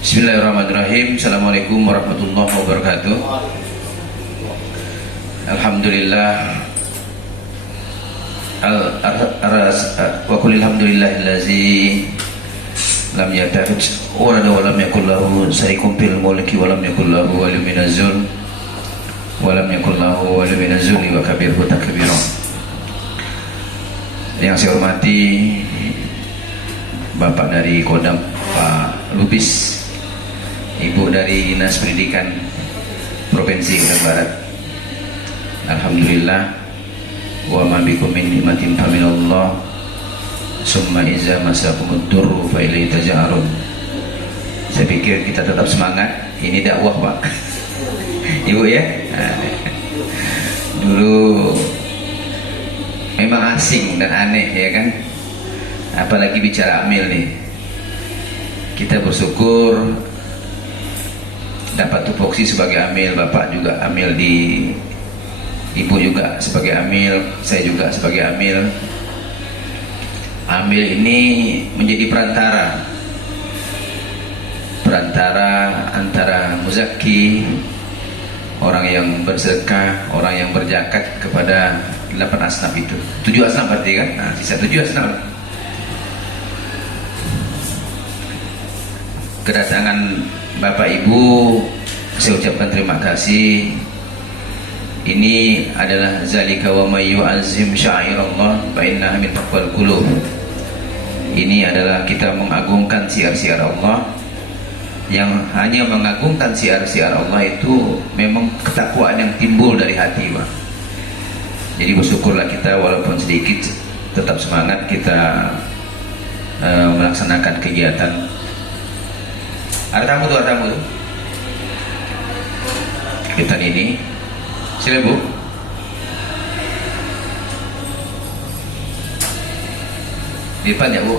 Bismillahirrahmanirrahim. Assalamualaikum warahmatullahi wabarakatuh. Alhamdulillah. Wa qul alhamdulillahillazi lam yattakhidh walada wa lam yakul lahu syarikun fil mulki wa lam yakul lahu waliyyun minaz zulm wa lam yakul lahu waliyyun minaz zulmi wa kabirhu takbira. Yang saya hormati Bapak dari Kodam Pak Lubis, Ibu dari Dinas Pendidikan Provinsi Kalimantan Barat. Alhamdulillah, wa ma bikum min nikmatin fa minallah, summa iza masakumud durru fa ilaihi taj'arun. Saya pikir kita tetap semangat. Ini dakwah, Pak. Ibu ya. Dulu memang asing dan aneh ya kan, apalagi bicara amil nih. Kita bersyukur dapat tupoksi sebagai amil, Bapak juga amil di, Ibu juga sebagai amil, saya juga sebagai amil. Amil ini menjadi perantara antara muzaki, orang yang bersedekah, orang yang berzakat kepada 8 asnaf itu. 7 asnaf berarti kan? Nah, sisa 7 asnaf. Kedatangan Bapak Ibu, saya ucapkan terima kasih. Ini adalah zalika wa may yu'azzim sya'airallah fa innaha min taqwal qulub. Ini adalah kita mengagungkan syiar-syiar Allah. Yang hanya mengagungkan syiar-syiar Allah itu memang ketakwaan yang timbul dari hati, Pak. Jadi bersyukurlah kita walaupun sedikit, tetap semangat kita melaksanakan kegiatan. Ada tamu tuh, kegiatan ini. Silakan, Bu. Di depan ya, Bu.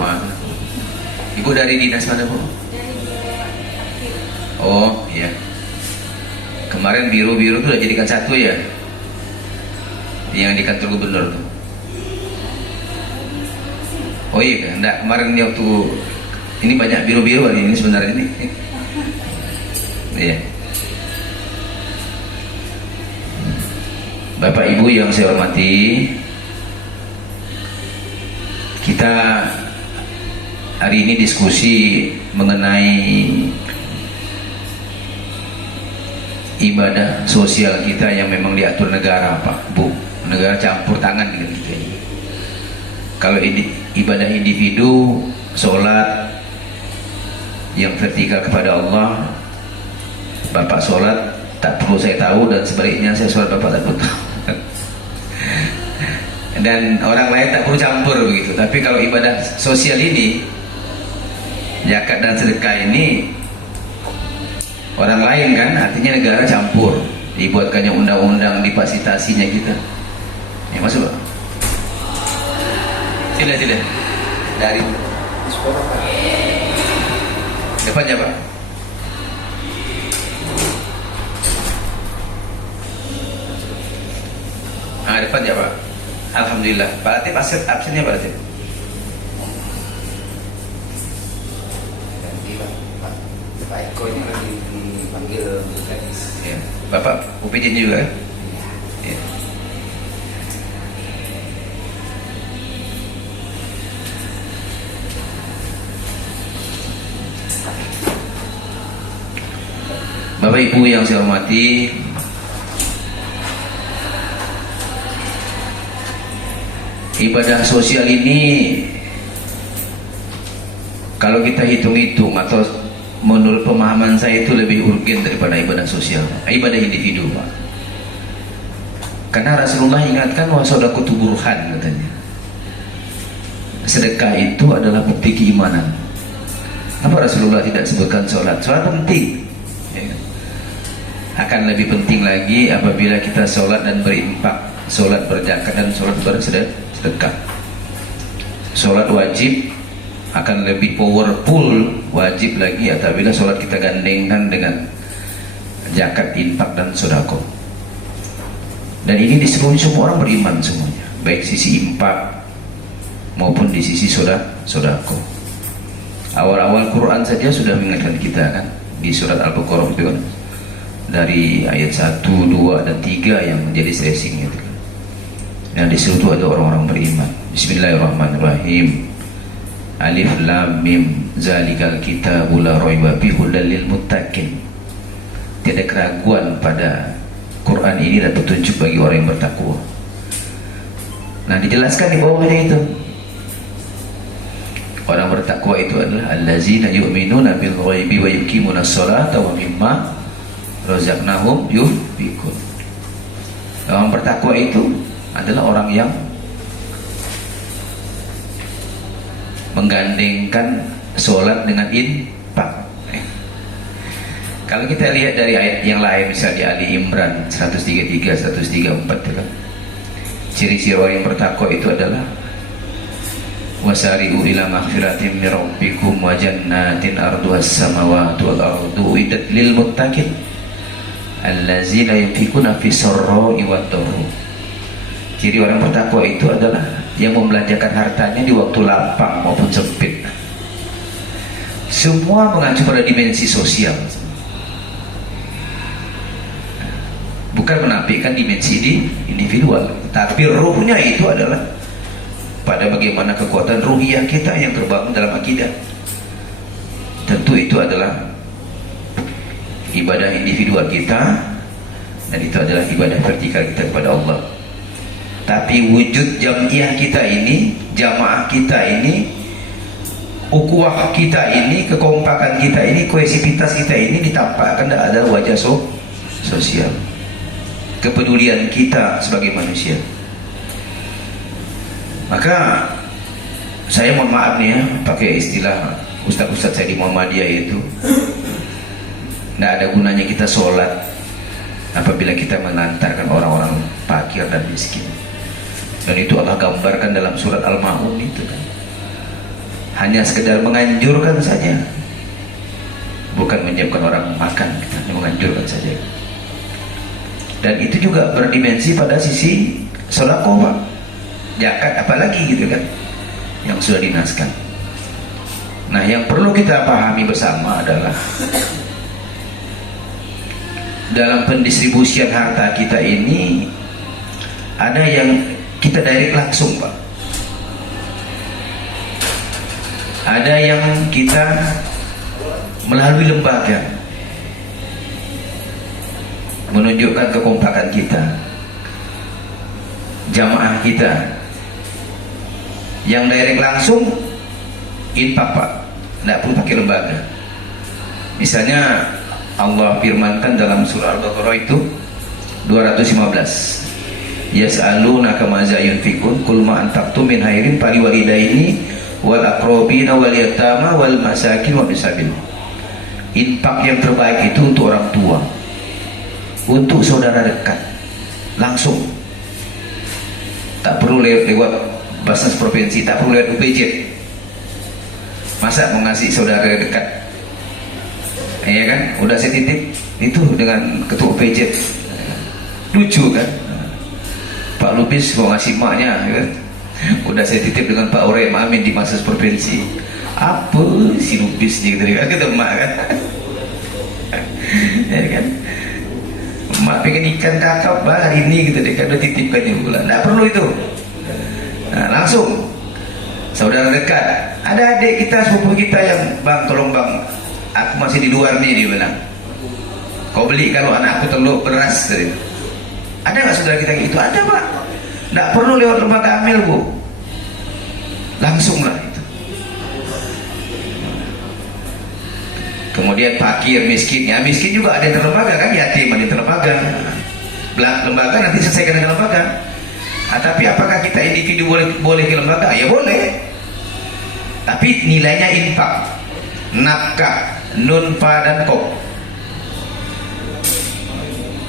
Ibu dari dinas mana, Bu? Oh iya. Kemarin biru-biru tuh udah jadikan satu ya, yang di kantor gubernur tuh. Oh iya, enggak, kemarin dia waktu ini banyak biru-biru hari ini sebenarnya ini. Iya. Bapak Ibu yang saya hormati, kita hari ini diskusi mengenai ibadah sosial kita yang memang diatur negara, Pak, Bu. Negara campur tangan dengan kita ini. Kalau ibadah individu, sholat yang vertikal kepada Allah, Bapak sholat tak perlu saya tahu, dan sebaliknya saya sholat Bapak tak perlu tahu. Dan orang lain tak perlu campur begitu. Tapi kalau ibadah sosial ini, zakat dan sedekah ini, orang lain kan, artinya negara campur. Dibuatkannya undang-undang, difasilitasinya kita. Ya masuk, Pak. Sila. Dari depannya, Pak. Depan ya, Pak. Alhamdulillah. Pak Latif absennya, Pak Latif. Pak Eko ini lagi dipanggil gadis. Ya. Bapak UPJ juga. Ya. Bapak Ibu yang saya hormati, ibadah sosial ini kalau kita hitung-hitung atau menurut pemahaman saya itu lebih urgen daripada ibadah sosial, ibadah individu, Pak. Karena Rasulullah ingatkan wa shadaqatu burhan, katanya. Sedekah itu adalah bukti keimanan. Apa Rasulullah tidak sebutkan sholat? Sholat penting, ya. Akan lebih penting lagi apabila kita sholat dan berimpak, sholat berzakat dan sholat bersedekah. Sholat wajib akan lebih powerful, wajib lagi apabila sholat kita gandengkan dengan zakat, infak dan sedekah. Dan ini diseluruh semua orang beriman semuanya, baik sisi infak maupun di sisi sedekah. Awal-awal Quran saja sudah mengingatkan kita kan, di surat Al-Baqarah itu kan, dari ayat 1, 2, dan 3 yang menjadi stressing itu kan. Dan di situ ada orang-orang beriman. Bismillahirrahmanirrahim. Alif lam mim zalikal kitabul la raiba fihi hudal lil muttaqin. Tiada keraguan pada Quran ini dan petunjuk bagi orang yang bertakwa. Nah, dijelaskan di bawahnya itu. Orang bertakwa itu adalah allazina yu'minuna bil ghaibi wa yuqimunas sholata wa mimma razaqnahum yunfiqun. Orang bertakwa itu adalah orang yang menggandengkan sholat dengan infak. Kalau kita lihat dari ayat yang lain, misalnya di Ali Imran 133, 134 itu kan, ciri-ciri orang yang bertakwa itu adalah wasari'u ila maghfiratin min rabbikum wa jannatin arduhas samawati wal ardu uiddat lil muttaqin allazina yunfiquna fi sarra'i wad dharra. Ciri orang bertakwa itu adalah yang membelanjakan hartanya di waktu lapang maupun sempit. Semua mengacu pada dimensi sosial, bukan menampilkan dimensi individual, tapi ruhnya itu adalah pada bagaimana kekuatan ruhiyah kita yang terbangun dalam akidah. Tentu itu adalah ibadah individual kita, dan itu adalah ibadah vertikal kita kepada Allah. Tapi wujud jamiah kita ini, jamaah kita ini, ukhuwah kita ini, kekompakan kita ini, kohesivitas kita ini ditampakkan ada wajah sosial, kepedulian kita sebagai manusia. Maka saya mohon maaf nih ya, pakai istilah ustaz-ustaz saya di Muhammadiyah itu, tidak ada gunanya kita sholat apabila kita mengantarkan orang-orang fakir dan miskin. Dan itu Allah gambarkan dalam surat Al-Ma'un itu kan, hanya sekedar menganjurkan saja, bukan menyiapkan orang makan, kita hanya menganjurkan saja. Dan itu juga berdimensi pada sisi sedekah, zakat apalagi gitu kan, yang sudah dinaskan. Nah, yang perlu kita pahami bersama adalah dalam pendistribusian harta kita ini ada yang kita direct langsung, Pak. Ada yang kita melalui lembaga, menunjukkan kekompakan kita, jamaah kita. Yang direct langsung infak, Pak, tidak perlu pakai lembaga. Misalnya Allah firmankan dalam surah Al-Baqarah itu 215, yas'alunaka maza yunfikun qul ma anfaqtum min khairin faliwalidaini wal aqrabina wal yatama wal masakin wa bisabil. Infak yang terbaik itu untuk orang tua, untuk saudara dekat, langsung, tak perlu lewat Basnas provinsi, tak perlu lewat UPJ. Masa mau ngasih saudara dekat, iya kan, udah saya titip itu dengan ketua UPJ, lucu kan, Pak Lubis mau ngasih maknya kan? Udah saya titip dengan Pak Urem Amin di Basnas provinsi. Apa si Lubis gitu kan, kita emak kan. Ya kan, emak pengen ikan kakap hari ini gitu deh, kan udah titipkan di bulan, nggak perlu itu. Nah, langsung saudara dekat, ada adik kita, sepupu kita yang, bang tolong bang, aku masih di luar nih, dia bilang, kau beli kalau anakku telur beras dari. Ada nggak saudara kita itu? Ada, Pak. Nggak perlu lewat lembaga amil, Bu, langsung lah itu. Kemudian fakir, miskin, ya miskin juga ada yang terlembaga kan, yatim ada yang terlembaga. Lembaga nanti selesaikan dengan lembaga. Nah, tapi apakah kita individu boleh ke lembaga? Ya boleh. Tapi nilainya infak, nafkah, nunfa dan kop.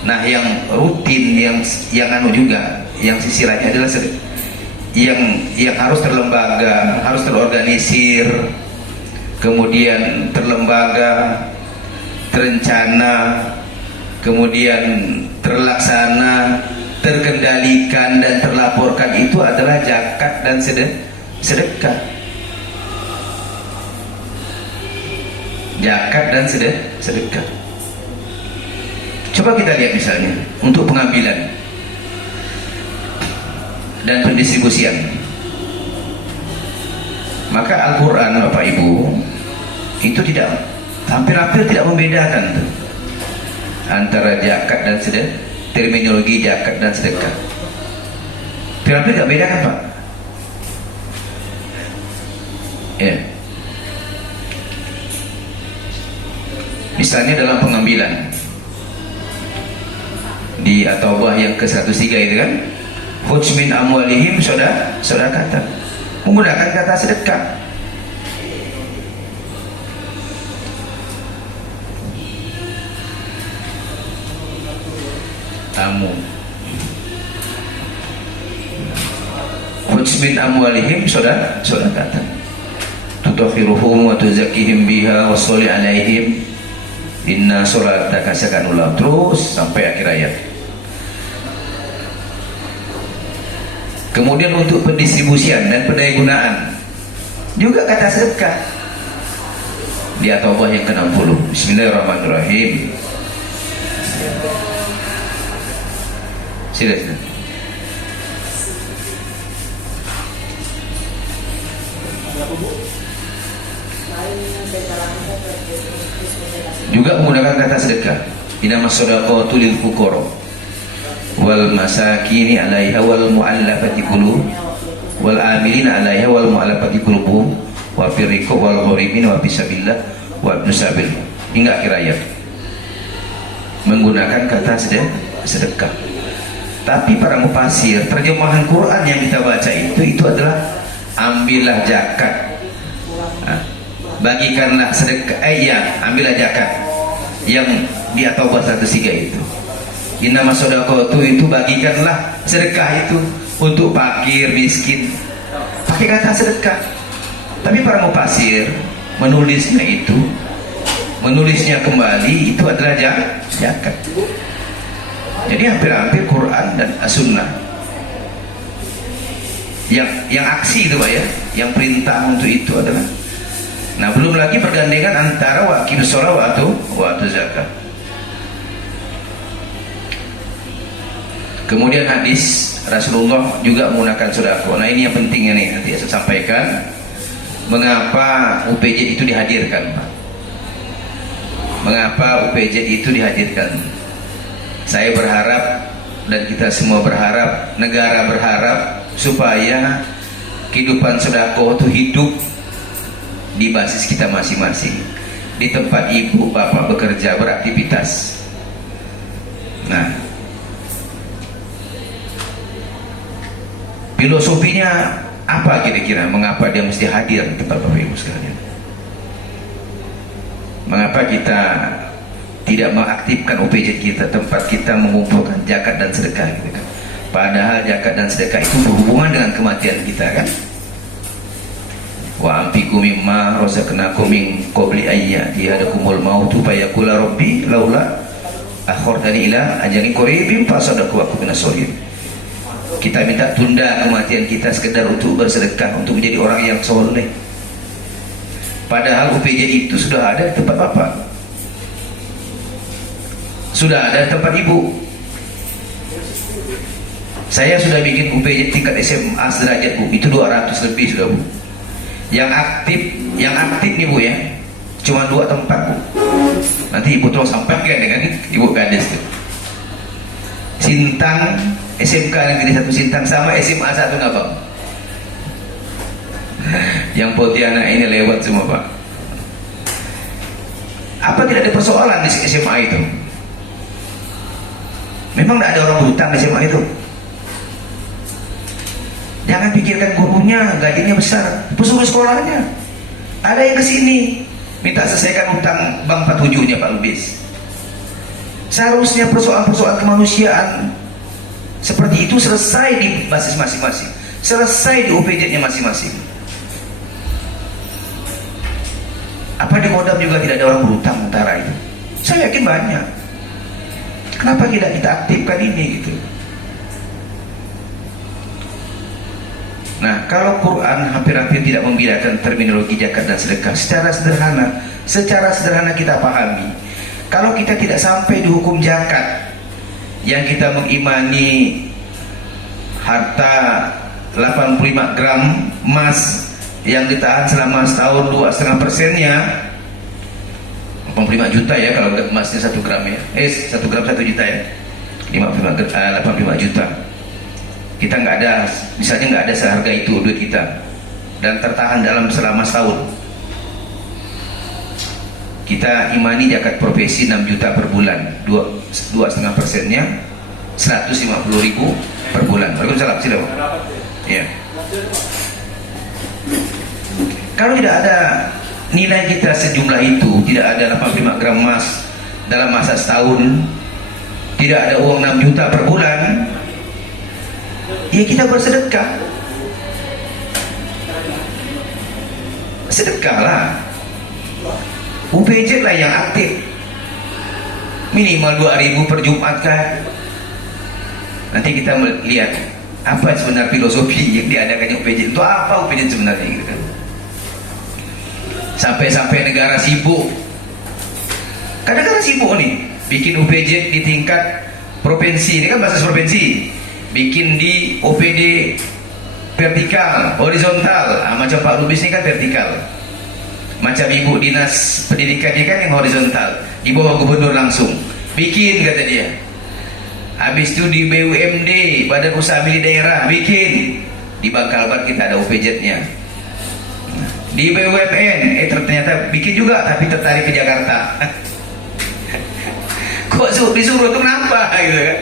Nah, yang rutin, yang anu juga, yang sisi lainnya adalah yang harus terlembaga, harus terorganisir, kemudian terlembaga, terencana, kemudian terlaksana, terkendalikan dan terlaporkan, itu adalah zakat dan sedekah. zakat dan sedekah. Coba kita lihat misalnya untuk pengambilan dan pendistribusian. Maka Al-Quran Bapak Ibu itu tidak, hampir-hampir tidak membedakan tuh, antara zakat dan sedekah, terminologi zakat dan sedekah. Hampir tidak bedakan Pak. Ya. Misalnya dalam pengambilan di At-Taubah yang ke-103 itu kan, khudz min amwalihim shadaqatan, menggunakan kata sedekah. Tamu khudz min amwalihim shadaqatan tutahhiruhum wa tuzakkihim biha wa sholli alaihim inna sholataka sakanun lahum, terus sampai akhir ayat. Kemudian untuk pendistribusian dan pendayagunaan juga kata sedekah di At-Taubah yang ke-60. Bismillahirrahmanirrahim. Sila. Juga menggunakan kata sedekah. Innamas shadaqatu lil fuqara wal masakini 'alaiha wal mu'allafati qulubuhum wal amilina 'alaiha wal mu'allafati qulubuhum wa fir riqab wal gharimin wa fisabilillah wa ibn sabil, hingga akhir ayat. Menggunakan kata sedekah. Tapi para mufasir, terjemahan Quran yang kita baca itu adalah ambillah zakat, bagikanlah sedekah, ambillah zakat yang di At-Taubah 103 itu. Innamas shadaqatu itu bagikanlah sedekah itu untuk fakir miskin, pakai kata sedekah. Tapi para mufasir menulisnya kembali itu adalah zakat. Jadi hampir-hampir Quran dan As-Sunnah yang aksi itu Pak ya, yang perintah untuk itu adalah. Nah, belum lagi pergandengan antara wa aqimus shalah wa atu zakat. Kemudian hadis Rasulullah juga menggunakan sedekah. Nah, ini yang pentingnya nih, nanti saya sampaikan mengapa UPJ itu dihadirkan, Pak. Mengapa UPJ itu dihadirkan? Saya berharap dan kita semua berharap, negara berharap supaya kehidupan sedekah itu hidup di basis kita masing-masing, di tempat ibu bapak bekerja beraktivitas. Nah, filosofinya apa kira-kira? Mengapa dia mesti hadir di tempat Bapak Ibu sekalian? Mengapa kita tidak mengaktifkan OPJ kita, tempat kita mengumpulkan zakat dan sedekah gitu kan? Padahal zakat dan sedekah itu berhubungan dengan kematian kita kan? Wa anfiqu mimma razaqnakum min qabli ayyati yahdakumul mautu fayaqula rabbi laula akhartani ila ajalin qaribin fasadaqtu wa kuntu minasolihin. Kita minta tunda kematian kita sekedar untuk bersedekah, untuk menjadi orang yang soleh. Padahal UPJ itu sudah ada di tempat Bapak, sudah ada di tempat Ibu. Saya sudah bikin UPJ tingkat SMA sederajat Bu, itu 200 lebih sudah Bu. Yang aktif nih Bu ya, cuma 2 tempat Bu. Nanti Ibu tolong sampaikan dengan Ibu Kades tuh. Sintang SMK Negeri 1 Sintang sama SMA 1 Ngabang. Yang Pontianak ini lewat semua Pak. Apa tidak ada persoalan di SMA itu? Memang tidak ada orang berhutang di SMA itu. Jangan pikirkan gurunya gajinya besar, pesuruh sekolahnya. Ada yang kesini minta selesaikan hutang Bank 47-nya Pak Lubis. Seharusnya persoalan-persoalan kemanusiaan seperti itu selesai di basis masing-masing, selesai di UPJ-nya masing-masing. Apa di Kodam juga tidak ada orang berhutang utara itu? Saya yakin banyak. Kenapa tidak kita aktifkan ini gitu? Nah, kalau Quran hampir-hampir tidak membedakan terminologi zakat dan sedekah, secara sederhana secara sederhana kita pahami. Kalau kita tidak sampai dihukum zakat, yang kita mengimani harta 85 gram emas yang ditahan selama setahun 2,5%-nya 85 juta ya, kalau emasnya 1 gram ya, 1 gram 1 juta ya, 85 juta. Kita nggak ada, misalnya nggak ada seharga itu duit kita, dan tertahan dalam selama setahun. Kita imani zakat profesi 6 juta per bulan, 2,5%-nya 150.000 per bulan. Waalaikumsalam, silakan. Ya. Kalau tidak ada nilai kita sejumlah itu, tidak ada 85 gram emas dalam masa setahun, tidak ada uang 6 juta per bulan, ya kita bersedekah. Sedekahlah. UPJ lah yang aktif, minimal 2.000 per Jumat kan. Nanti kita melihat apa sebenarnya filosofi yang diadakannya UPJ. Itu apa UPJ sebenarnya gitu kan. Sampai negara sibuk. Kadang-kadang sibuk nih bikin UPJ di tingkat provinsi, ini kan basis provinsi, bikin di OPD vertikal, horizontal. Macam Pak Lubis ini kan vertikal, macam Ibu Dinas Pendidikan dia kan yang horizontal, di bawah gubernur langsung bikin, kata dia. Habis itu di BUMD, Badan Usaha Milik Daerah, bikin. Di Bangkalban kita ada UPJ-nya. Di BUMN ternyata bikin juga, tapi tertarik ke Jakarta. Kok disuruh tuh kenapa gitu kan?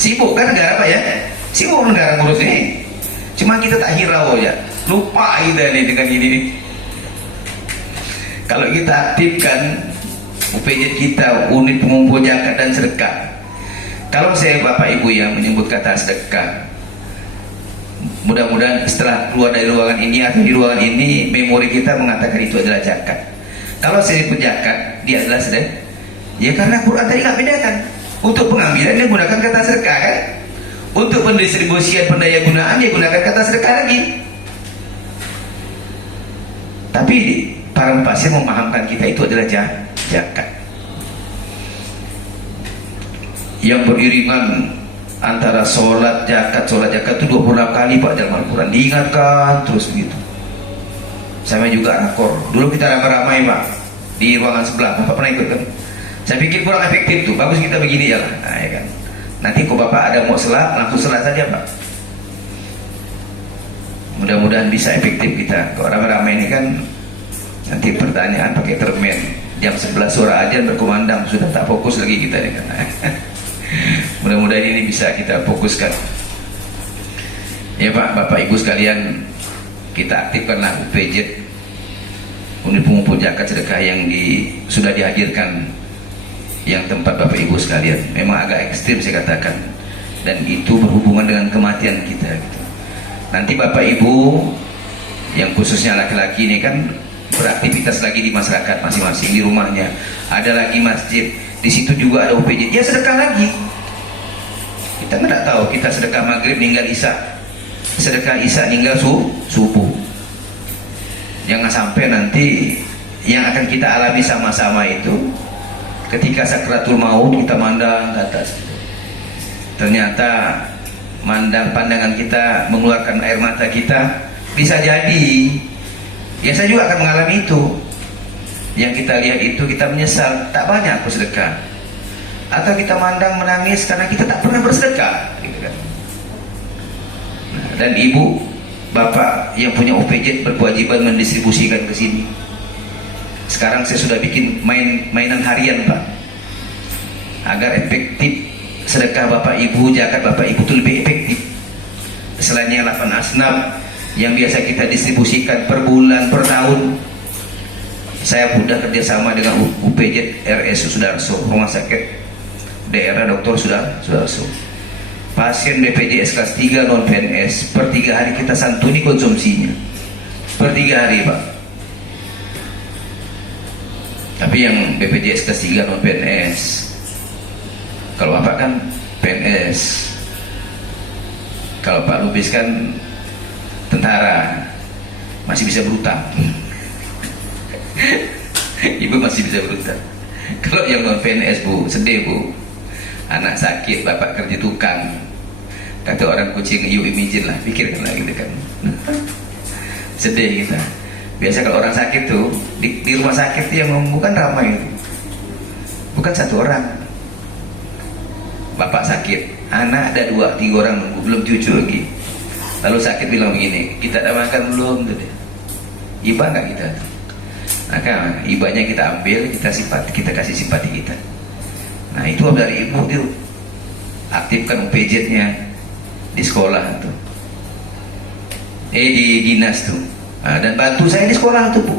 Sibuk kan negara Pak ya? Sibuk negara ngurus ini. Cuma kita tak hirau aja, lupa kita nih dengan ini nih. Kalau kita aktifkan UPJ kita, unit pengumpul zakat dan sedekah. Kalau saya Bapak Ibu yang menyebut kata sedekah, mudah-mudahan setelah keluar dari ruangan ini atau di ruangan ini, memori kita mengatakan itu adalah zakat. Kalau saya sebut zakat, dia adalah sedekah. Ya karena Quran tadi nggak bedakan. Untuk pengambilan dia gunakan kata sedekah kan. Untuk pendistribusian pendaya gunaan dia gunakan kata sedekah lagi. Tapi para pasien memahamkan kita itu adalah zakat. Yang beriringan antara sholat zakat itu 26 kali Pak dalam Al-Quran, diingatkan terus begitu. Sama juga rakor. Dulu kita ramai-ramai Pak di ruangan sebelah, Bapak pernah ikut kan? Saya pikir kurang efektif tuh, bagus kita begini ya lah. Nah, ya kan? Nanti kok Bapak ada mau selat, langsung selat saja Pak. Mudah-mudahan bisa efektif kita. Kalau ramai-ramai ini kan nanti pertanyaan pakai termen, jam 11 suara ajan berkumandang, sudah tak fokus lagi kita ya kan? Mudah-mudahan ini bisa kita fokuskan. Ya Pak, Bapak Ibu sekalian, kita aktifkanlah UPJ, unit pengumpul zakat sedekah yang sudah dihadirkan, yang tempat Bapak Ibu sekalian. Memang agak ekstrim saya katakan, dan itu berhubungan dengan kematian kita gitu. Nanti Bapak Ibu yang khususnya laki-laki ini kan beraktivitas lagi di masyarakat masing-masing, di rumahnya ada lagi masjid, di situ juga ada UPJ, dia sedekah lagi. Kita nggak tahu, kita sedekah maghrib ninggal isya, sedekah isya ninggal subuh. Jangan sampai nanti yang akan kita alami sama-sama itu ketika sakratul maut kita mandang ke atas, ternyata pandangan kita mengeluarkan air mata kita. Bisa jadi ya saya juga akan mengalami itu. Yang kita lihat itu kita menyesal tak banyak bersedekah, atau kita mandang menangis karena kita tak pernah bersedekah gitu kan. Dan ibu bapak yang punya UPJ berkewajiban mendistribusikan ke sini. Sekarang saya sudah bikin mainan harian Pak, agar efektif sedekah bapak ibu, zakat bapak ibu itu lebih efektif. Selain yang 8 asnaf yang biasa kita distribusikan per bulan, per tahun, saya sudah kerjasama dengan UPJ RS Sudarso, Rumah Sakit Daerah Dr. Sudarso. Pasien BPJS kelas 3 non PNS per 3 hari kita santuni konsumsinya, per 3 hari Pak. Tapi yang BPJS kelas 3 non PNS, kalau Bapak kan PNS, kalau Pak Lubis kan tentara masih bisa berutang. Ibu masih bisa berutang. Kalau yang non PNS bu, sedih bu. Anak sakit, bapak kerja tukang. Kata orang kucing, you imagine lah, pikirkan lah gitu kan. Sedih kita. Biasa kalau orang sakit tuh di rumah sakit yang bukan ramai itu. Bukan satu orang. Bapak sakit, anak ada 2-3 orang nunggu, belum cucu lagi. Lalu sakit bilang begini, kita ada makan belum? Iba nggak kita? Maka ibanya kita ambil, kita kasih simpati kita. Nah itu dari ibu tuh, aktifkan UPJ-nya di sekolah tuh, di dinas tuh. Nah, dan bantu saya di sekolah tuh bu.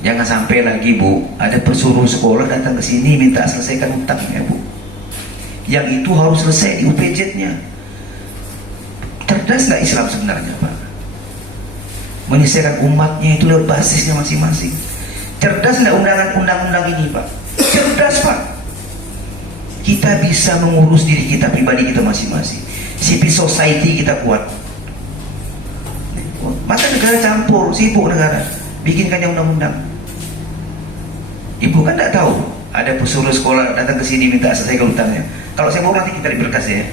Jangan sampai lagi bu, ada pesuruh sekolah datang ke sini minta selesaikan hutangnya bu. Yang itu harus selesai di UPJ-nya. Cerdas nggak Islam sebenarnya pak? Menyelesaikan umatnya itu lewat basisnya masing-masing. Cerdas nggak undang-undang ini pak? Cerdas pak. Kita bisa mengurus diri kita pribadi kita masing-masing. Civil society kita kuat. Masa negara campur, sibuk negara bikinkannya undang-undang. Ibu kan tidak tahu ada pesuruh sekolah datang ke sini minta selesaikan hutangnya. Kalau saya mau nanti kita diberkas ya.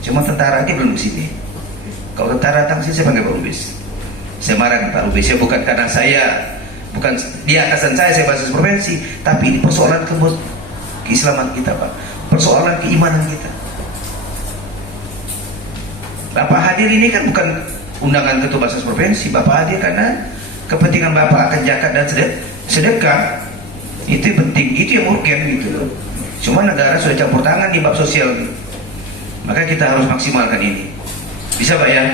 Cuma tentara aja belum ke sini. Kalau tentara datang sini saya panggil Pak Lubis. Saya marah Pak Lubis. Saya bukan karena bukan di atasan saya basis provinsi, tapi ini persoalan keislaman kita pak, persoalan keimanan kita. Bapak hadir ini kan bukan undangan ketua basis provinsi. Bapak hadir karena kepentingan bapak akan zakat dan sedekah. Itu penting, itu yang urgen gitu. Cuma negara sudah campur tangan di bab sosial, maka kita harus maksimalkan ini. Bisa pak ya?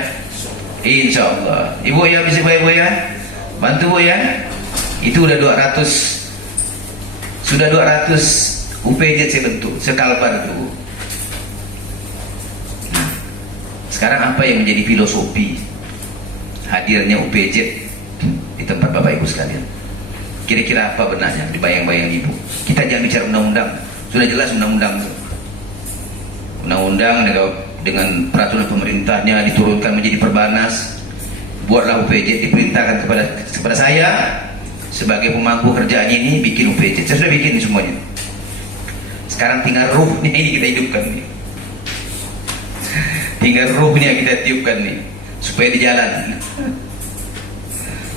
Insya Allah. Ibu ya bisa pak ibu ya? Bantu bu ya? Itu udah 200 UPJ saya bentuk, sekalbar itu. Nah, sekarang apa yang menjadi filosofi hadirnya UPJ di tempat bapak ibu sekalian? Kira-kira apa benarnya di bayang-bayang ibu? Kita jangan bicara undang-undang, sudah jelas undang-undang dengan peraturan pemerintahnya diturunkan menjadi perbanas. Buatlah UPJ, diperintahkan kepada saya sebagai pemangku kerjaan ini bikin UPJ. Saya sudah bikin semuanya. Sekarang tinggal ruhnya ini kita hidupkan nih. Tinggal ruhnya kita tiupkan nih supaya dia jalan,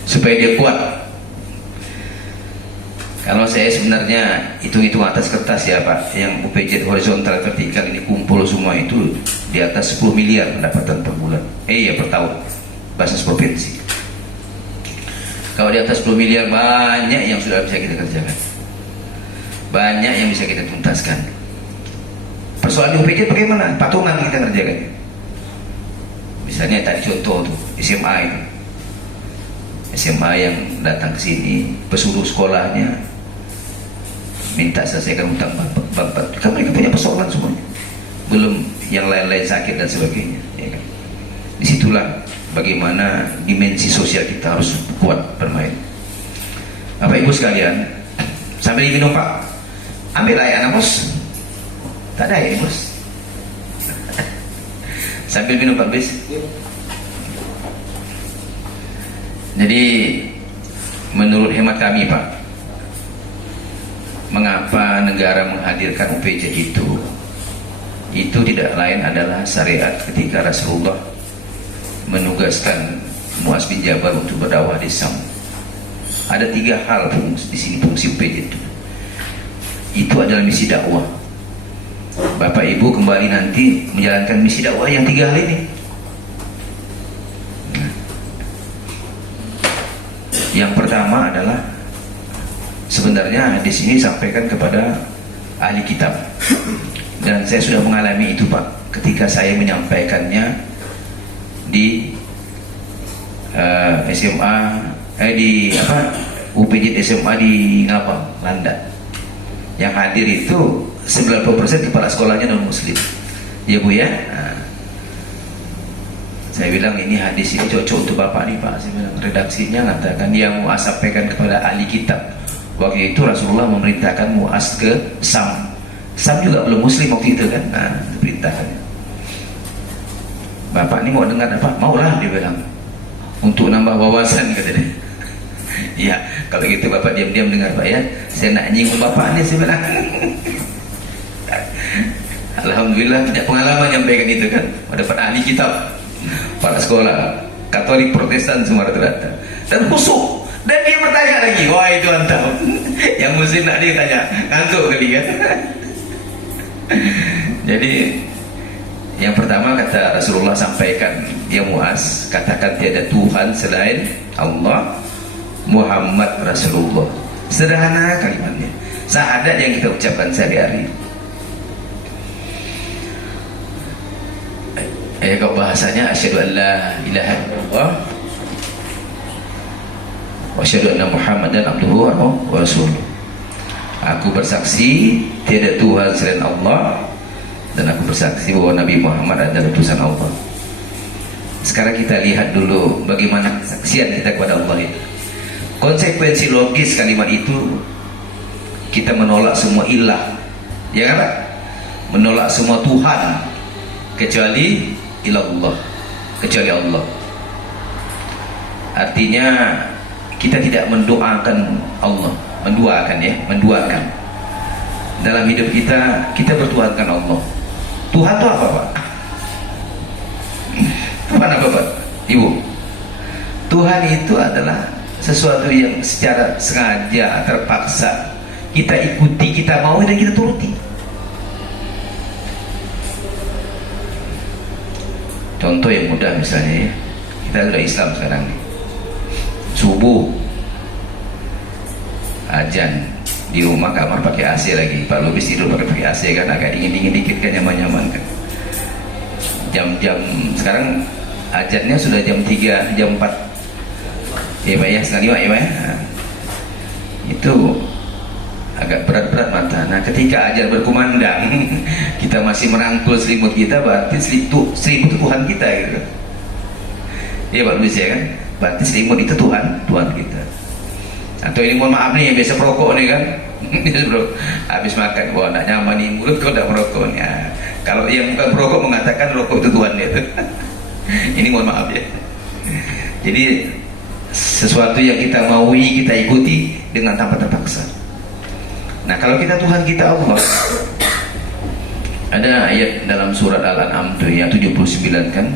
supaya dia kuat. Kalau saya sebenarnya hitung-hitung atas kertas ya pak, yang UPJ horizontal vertikal ini kumpul semua itu di atas 10 miliar pendapatan per bulan. Ya per tahun, basis provinsi. Kalau di atas 10 miliar banyak yang sudah bisa kita kerjakan, banyak yang bisa kita tuntaskan. Persoalan di UPJ bagaimana? Patungan kita kerjakan. Misalnya tadi contoh tuh SMA itu, SMA yang datang ke sini, pesuruh sekolahnya minta selesaikan hutang bapak. Kan mereka punya persoalan semuanya, belum yang lain-lain sakit dan sebagainya. Ya kan? Disitulah bagaimana dimensi sosial kita harus kuat bermain. Bapak ibu sekalian, sambil minum pak, ambil air anak bos. Tak ada ya bos. Sambil minum pak bis. Jadi menurut hemat kami pak, mengapa negara menghadirkan UPJ itu tidak lain adalah syariat ketika Rasulullah menugaskan Muaz bin Jabal untuk berdakwah di Syam. Ada 3 hal di sini fungsi UPJ itu adalah misi dakwah. Bapak ibu kembali nanti menjalankan misi dakwah yang 3 hal ini. Yang pertama adalah sebenarnya di sini sampaikan kepada ahli kitab, dan saya sudah mengalami itu pak ketika saya menyampaikannya di UPJ SMA di Ngapang, Landak. Yang hadir itu 90% kepala sekolahnya non muslim. Ya bu ya. Nah, saya bilang ini hadis ini cocok untuk bapak nih pak. Saya bilang redaksinya mengatakan dia mau sampaikan kepada ahli kitab. Waktu itu Rasulullah memerintahkan Muaz ke Sam. Sam juga belum muslim waktu itu kan. Nah, diperintahkan. Bapak ini mau dengar apa? Maulah, dia bilang, untuk nambah wawasan, kata dia. Ya, kalau gitu Bapak diam-diam dengar Pak ya. Saya nak nyinggung Bapak ini, saya bilang. Alhamdulillah tidak pengalaman nyampaikan itu kan. Dapat ahli kitab, para sekolah Katolik, Protestan semua rata-rata. Dan khusyuk. Dan dia bertanya lagi, wah itu antum. Yang muslim nak dia tanya, ngantuk kali kan. Jadi yang pertama kata Rasulullah sampaikan, ya Muaz, katakan tiada Tuhan selain Allah, Muhammad Rasulullah. Sederhana kalimatnya, syahadat yang kita ucapkan sehari-hari. Kalau bahasanya asyhadu an la ilaha illallah wa asyhadu anna Muhammadan abduhu wa rasuluh. Aku bersaksi tiada Tuhan selain Allah, dan aku bersaksi bahwa Nabi Muhammad adalah utusan Allah. Sekarang kita lihat dulu bagaimana kesaksian kita kepada Allah itu. Konsekuensi logis kalimat itu, kita menolak semua ilah, ya kan Pak? Menolak semua Tuhan kecuali ilallah, kecuali Allah. Artinya kita tidak mendoakan Allah, menduakan. Dalam hidup kita, kita bertuhankan Allah. Tuhan itu apa Pak? Tuhan apa Pak? Ibu? Tuhan itu adalah sesuatu yang secara sengaja, terpaksa kita ikuti, kita mau dan kita turuti. Contoh yang mudah misalnya ya, kita sudah Islam sekarang nih. Subuh azan di rumah, kamar pakai AC lagi. Pak Lubis tidur pakai AC kan, agak dingin dikit kan, nyaman kan. Jam-jam sekarang azannya sudah jam 3, jam 4 ya Pak ya, setengah 5 ya Pak ya. Nah, itu agak berat-berat mata. Nah ketika azan berkumandang kita masih merangkul selimut kita, berarti selimut itu Tuhan kita gitu. Iya Pak Lubis ya kan, berarti selimut itu Tuhan kita. Atau ini mohon maaf nih yang biasa perokok nih kan, habis makan, wah nak nyaman nih mulut kau tak merokok nih. Nah, kalau yang bukan perokok mengatakan rokok itu Tuhan dia. Ini mohon maaf ya. Jadi sesuatu yang kita maui, kita ikuti dengan tanpa terpaksa. Nah kalau kita Tuhan kita Allah, ada ayat dalam surat Al-An'am itu yang 79 kan,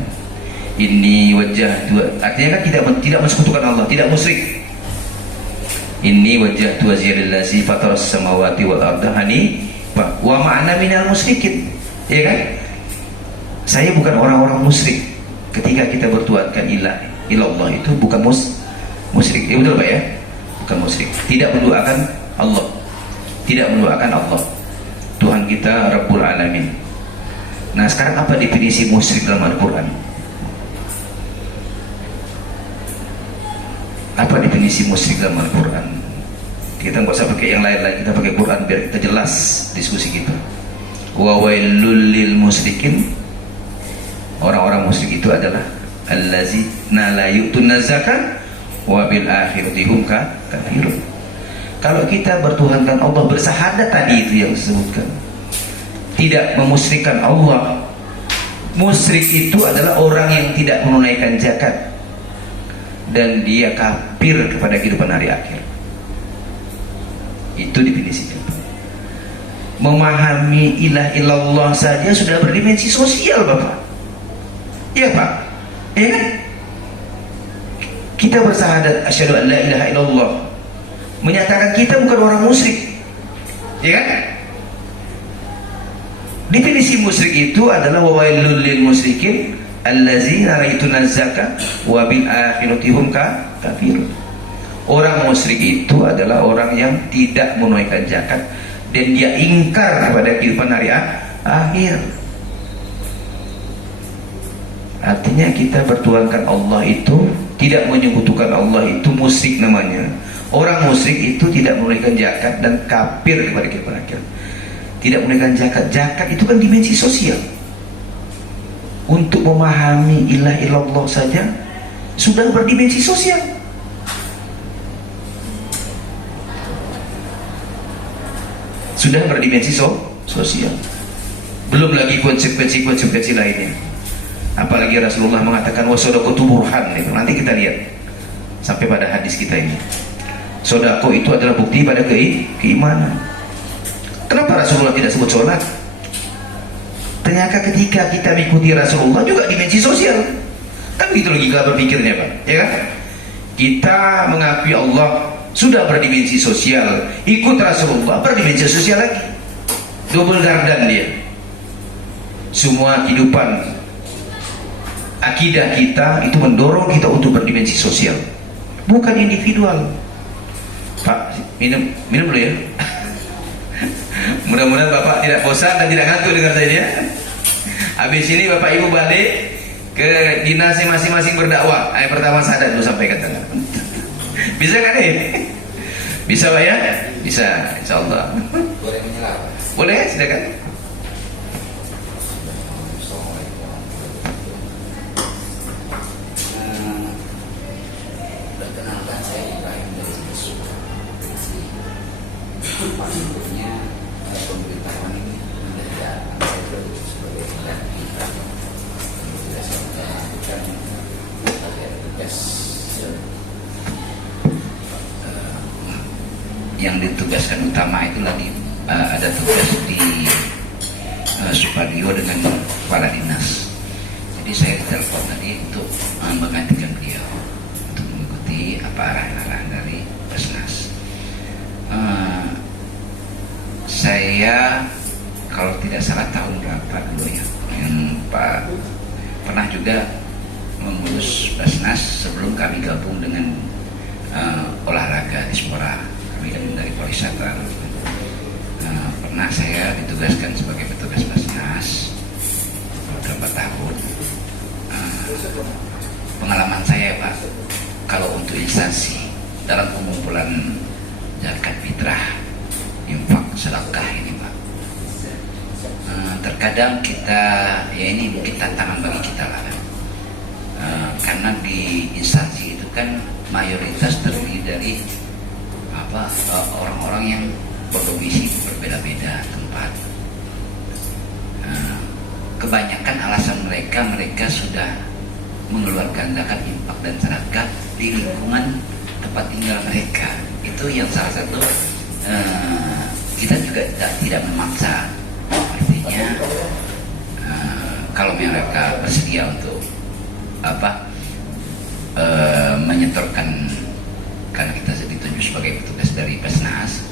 ini wajah dua, artinya kan tidak mensekutukan Allah, tidak musyrik. Ini wajah dua ziyadillazi fataras samawati wal arda hanifan wa ma'ana minal musyrikin, ya kan? Saya bukan orang-orang musyrik. Ketika kita bertuhankan ilallah itu bukan musyrik. Ya betul Pak ya? Bukan musyrik. Tidak menduakan Allah. Tidak menduakan Allah. Tuhan kita Rabbul Alamin. Nah sekarang apa definisi musyrik dalam Al-Quran? Apa definisi musyrik dalam Al-Quran? Kita nggak usah pakai yang lain lagi, kita pakai Quran biar kita jelas diskusi kita. Wa wailul lil musyrikin. Orang-orang musyrik itu adalah allazina la yu'tuna zakat wa bil akhirati hum kafirun. Kalau kita bertuhankan Allah, bersahadat tadi itu yang disebutkan, tidak memusyrikan Allah. Musyrik itu adalah orang yang tidak menunaikan zakat dan dia kafir kepada kehidupan hari akhir. Itu definisinya. Memahami ilah illallah saja sudah berdimensi sosial Bapak. Iya Pak, ya kan? Kita bersahadat asyhadu an la ilaha illallah, menyatakan kita bukan orang musyrik, ya kan? Definisi musyrik itu adalah wawailul lil musyrikin allazina la yutuna zakat wa bil akhirati hum kafirun. Orang musyrik itu adalah orang yang tidak menunaikan zakat dan dia ingkar kepada kehidupan hari akhir. Artinya kita bertuhankan Allah itu, tidak menyekutukan Allah itu musyrik namanya. Orang musyrik itu tidak menunaikan zakat dan kafir kepada kehidupan akhir. Tidak menunaikan zakat. Zakat itu kan dimensi sosial. Untuk memahami ilah illallah saja sudah berdimensi sosial. Sudah berdimensi sosial. Belum lagi konsekuensi lainnya. Apalagi Rasulullah mengatakan wasodaqatu burhan. Nanti kita lihat sampai pada hadis kita ini. Sodako itu adalah bukti pada keimanan. Kenapa Rasulullah tidak sebut sholat? Ternyata ketika kita mengikuti Rasulullah juga dimensi sosial. Kan begitu logika berpikirnya, Pak, ya kan? Kita mengakui Allah sudah berdimensi sosial, ikut Rasulullah berdimensi sosial lagi. Double gardan dia. Semua kehidupan akidah kita itu mendorong kita untuk berdimensi sosial, bukan individual. Pak, minum dulu ya. Mudah-mudahan Bapak tidak bosan dan tidak ngantuk dengar saya ya. Habis ini Bapak Ibu balik ke dinasnya masing-masing berdakwah. Ayat pertama syahadat dulu sampaikan. Bisa kan nih? Bisa Pak ya? Bisa, insyaallah. Boleh menyelam. Boleh, silakan. Perkenalkan saya Ibrahim dari Suka. Maksudnya pemberitahuan ini menjadi saya itu sebagai pendamping. Tidak saya bukan ada tugas Yang ditugaskan utama itu lagi ada tugas di Supadio dengan kepala dinas. Jadi saya ditelepon tadi untuk menggantikan beliau untuk mengikuti apa arahan-arahan dari Basnas. Saya kalau tidak salah tahun berapa dulu ya, yang Pak pernah juga mengurus Basnas sebelum kami gabung dengan olahraga di Spora. Kami dari pariwisata. Pernah saya ditugaskan sebagai petugas Basnas beberapa tahun. Pengalaman saya Pak, kalau untuk instansi dalam pengumpulan zakat fitrah, infak, sedekah ini Pak, terkadang kita ya ini mungkin tantangan bagi kita lah kan. Karena di instansi itu kan mayoritas terdiri dari orang-orang yang berdomisili berbeda-beda tempat. Kebanyakan alasan mereka sudah mengeluarkan zakat, infak dan sedekah di lingkungan tempat tinggal mereka. Itu yang salah satu kita juga tidak memaksa. Artinya kalau mereka bersedia untuk menyetorkan, karena kita ditunjuk sebagai petugas dari Basnas,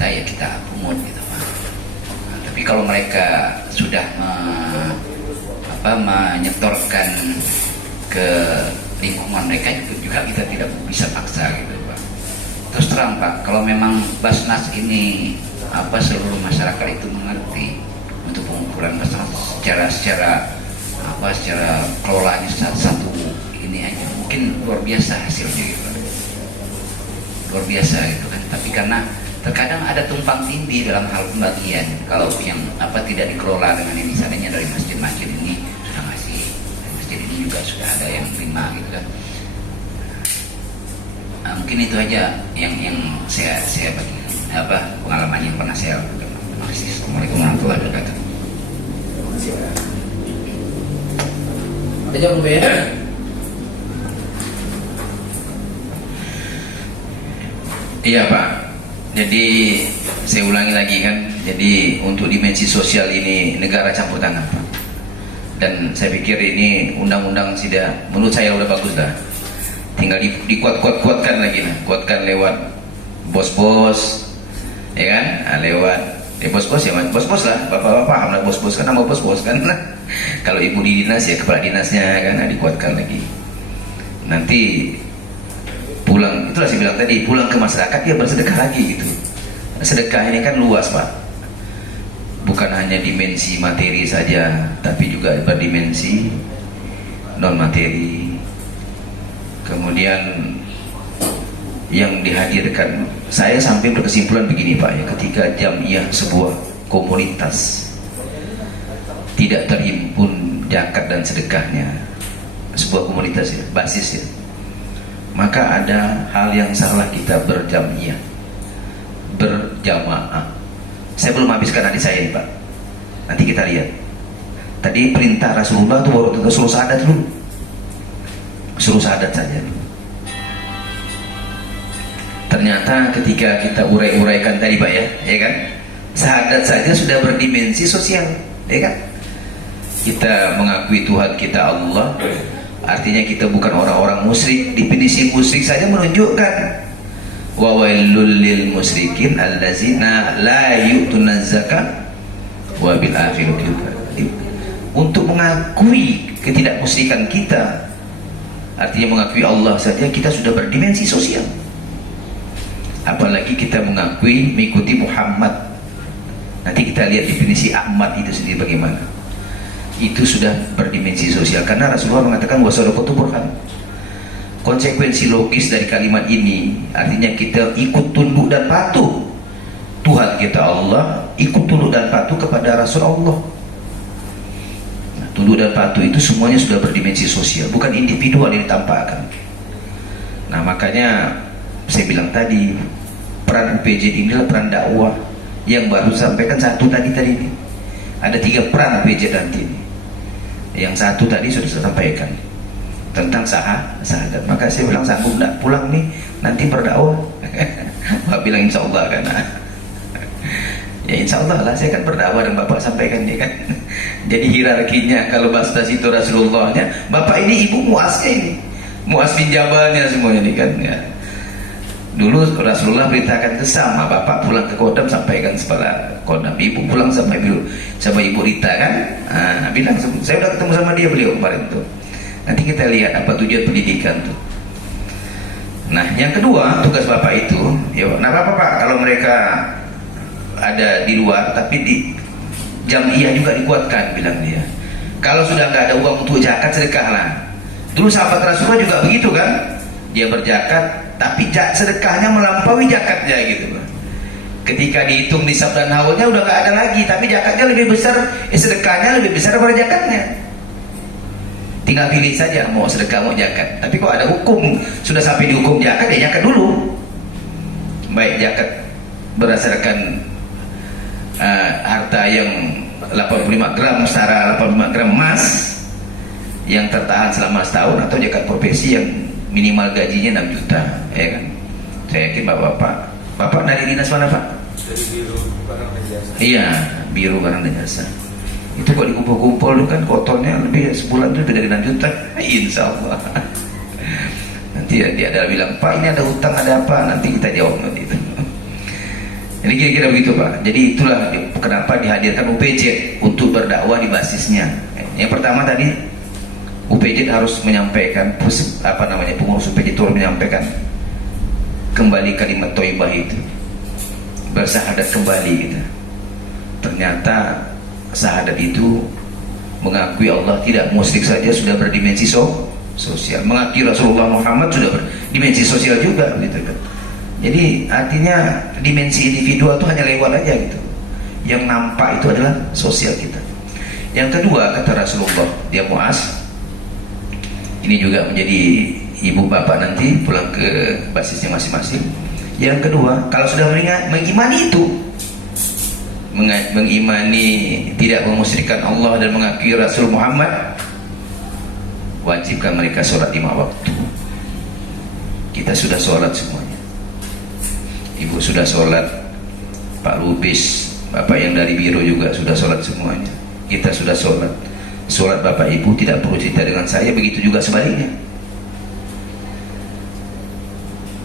kita pungut gitu Pak. Tapi kalau mereka sudah menyetorkan ke lingkungan mereka juga kita tidak bisa paksa gitu Pak. Terus terang Pak, kalau memang Basnas ini seluruh masyarakat itu mengerti untuk pengumpulan Basnas secara kelolanya satu ini aja mungkin luar biasa hasilnya gitu. Luar biasa gitu kan. Tapi karena terkadang ada tumpang tindih dalam hal pembagian. Kalau yang tidak dikelola dengan ini, misalnya dari masjid-masjid ini sudah ngasih, masjid ini juga sudah ada yang terima gitu kan. Mungkin itu aja yang saya bagi pengalaman yang pernah saya lakukan. Terima kasih. Assalamualaikum warahmatullahi wabarakatuh. Ada jawab ya? Iya Pak. Jadi saya ulangi lagi kan. Jadi untuk dimensi sosial ini negara campur tangan Pak. Dan saya pikir ini undang-undang menurut saya udah bagus dah. Tinggal dikuatkan lagi nah. Kuatkan lewat bos-bos, ya kan? Lewat bos-bos ya, bos-bos lah, bapak-bapak, anak bos-bos kan, nama bos-bos kan. Kalau ibu di dinas ya kepala dinasnya kan, dikuatkan lagi. Nanti pulang, itulah saya bilang tadi, pulang ke masyarakat ya bersedekah lagi gitu. Sedekah ini kan luas Pak, bukan hanya dimensi materi saja, tapi juga berdimensi non materi. Kemudian yang dihadirkan, saya sampai berkesimpulan begini Pak ya, ketika jamiah sebuah komunitas tidak terhimpun zakat dan sedekahnya, sebuah komunitas ya, basis ya, maka ada hal yang salah kita berjamiah, berjamaah. Saya belum habiskan hadis saya ini Pak, nanti kita lihat. Tadi perintah Rasulullah itu baru suruh syahadat dulu, suruh syahadat saja. Ternyata ketika kita urai-uraikan tadi Pak ya kan, syahadat saja sudah berdimensi sosial, ya kan? Kita mengakui Tuhan kita Allah, artinya kita bukan orang-orang musyrik. Definisi musyrik saja menunjukkan wa wailul lil musyrikin allazina la yu'tunaz zakat wa bil akhirati. Untuk mengakui ketidakmusyrikan kita, artinya mengakui Allah saja, kita sudah berdimensi sosial. Apalagi kita mengakui mengikuti Muhammad. Nanti kita lihat definisi Ahmad itu sendiri bagaimana. Itu sudah berdimensi sosial, karena Rasulullah mengatakan wasadaqatu burhan. Konsekuensi logis dari kalimat ini artinya kita ikut tunduk dan patuh Tuhan kita Allah, ikut tunduk dan patuh kepada Rasul Allah. Nah, tunduk dan patuh itu semuanya sudah berdimensi sosial, bukan individual yang ditampakkan. Nah, makanya saya bilang tadi, peran UPJ inilah peran dakwah yang baru sampaikan satu tadi ini. Ada 3 peran UPJ nanti ini. Yang satu tadi sudah saya sampaikan tentang syahadat. Maka saya bilang sanggup enggak pulang nih nanti berdakwah? Bapak bilang insya Allah kan. Ya insya Allah lah, saya kan berdakwah dan Bapak sampaikan nih kan. Jadi hierarkinya kalau bahasa itu Rasulullahnya, Bapak ini ibu muasnya ini, muas bin Jabalnya semuanya ini kan ya. Dulu Rasulullah beritakan ke sama Bapak pulang ke Kodam sampaikan kepada Kodam, Ibu pulang sama Ibu Rita kan, bilang saya udah ketemu sama dia beliau kemarin tuh. Nanti kita lihat apa tujuan pendidikan tuh. Nah yang kedua tugas Bapak itu, ya, nah Bapak kalau mereka ada di luar tapi di jamiah juga dikuatkan, bilang dia. Kalau sudah nggak ada uang untuk zakat, sedekahlah. Dulu sahabat Rasulullah juga begitu kan, dia berzakat tapi sedekahnya melampaui zakatnya gitu. Ketika dihitung nisab dan haulnya udah nggak ada lagi, tapi zakatnya lebih besar, sedekahnya lebih besar daripada zakatnya. Tinggal pilih saja mau sedekah mau zakat. Tapi kok ada hukum, sudah sampai di hukum zakat ya zakat dulu. Baik zakat berdasarkan harta yang 85 gram setara 85 gram emas yang tertahan selama setahun, atau zakat profesi yang minimal gajinya 6 juta, ya kan? Saya yakin Bapak dari dinas mana Pak? Dari Biro Barang dan Jasa. Iya, Biro Barang dan Jasa. Itu kok dikumpul-kumpul itu kan kotornya lebih sebulan itu dari 6 juta. Insya Allah. Nanti dia ada bilang, Pak ini ada hutang ada apa? Nanti kita jawab nanti itu. Jadi kira-kira begitu Pak. Jadi itulah kenapa dihadirkan UPJ untuk berdakwah di basisnya. Yang pertama tadi, UPJ harus menyampaikan, pengurus UPJ itu harus menyampaikan kembali kalimat thayyibah itu, bersyahadat kembali gitu. Ternyata syahadat itu mengakui Allah tidak musyrik saja sudah berdimensi sosial, mengakui Rasulullah Muhammad sudah berdimensi sosial juga gitu kan. Jadi artinya dimensi individual itu hanya lewat aja gitu, yang nampak itu adalah sosial kita. Yang kedua kata Rasulullah, dia Muaz, ini juga menjadi ibu bapak nanti pulang ke basisnya masing-masing. Yang kedua, kalau sudah mengimani itu, mengimani tidak memusyrikan Allah dan mengakui Rasul Muhammad, wajibkan mereka sholat 5 waktu. Kita sudah sholat semuanya. Ibu sudah sholat, Pak Lubis, Bapak yang dari Biro juga sudah sholat semuanya. Kita sudah sholat. Sholat Bapak Ibu tidak perlu cerita dengan saya, begitu juga sebaliknya.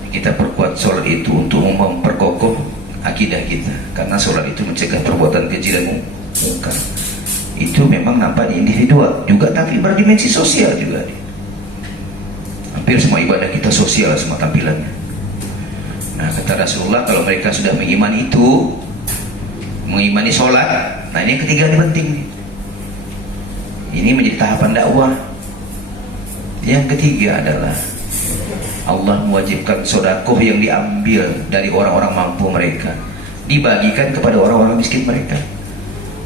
Kita perkuat sholat itu untuk memperkokoh akidah kita, karena sholat itu mencegah perbuatan keji dan mungkar. Itu memang nampak di individual juga, tapi berdimensi sosial juga. Hampir semua ibadah kita sosial semua tampilannya. Nah kata Rasulullah, kalau mereka sudah mengimani itu, mengimani sholat, nah ini yang ketiga ini penting nih. Ini menjadi tahapan dakwah. Yang ketiga adalah Allah mewajibkan sedekah yang diambil dari orang-orang mampu mereka dibagikan kepada orang-orang miskin mereka.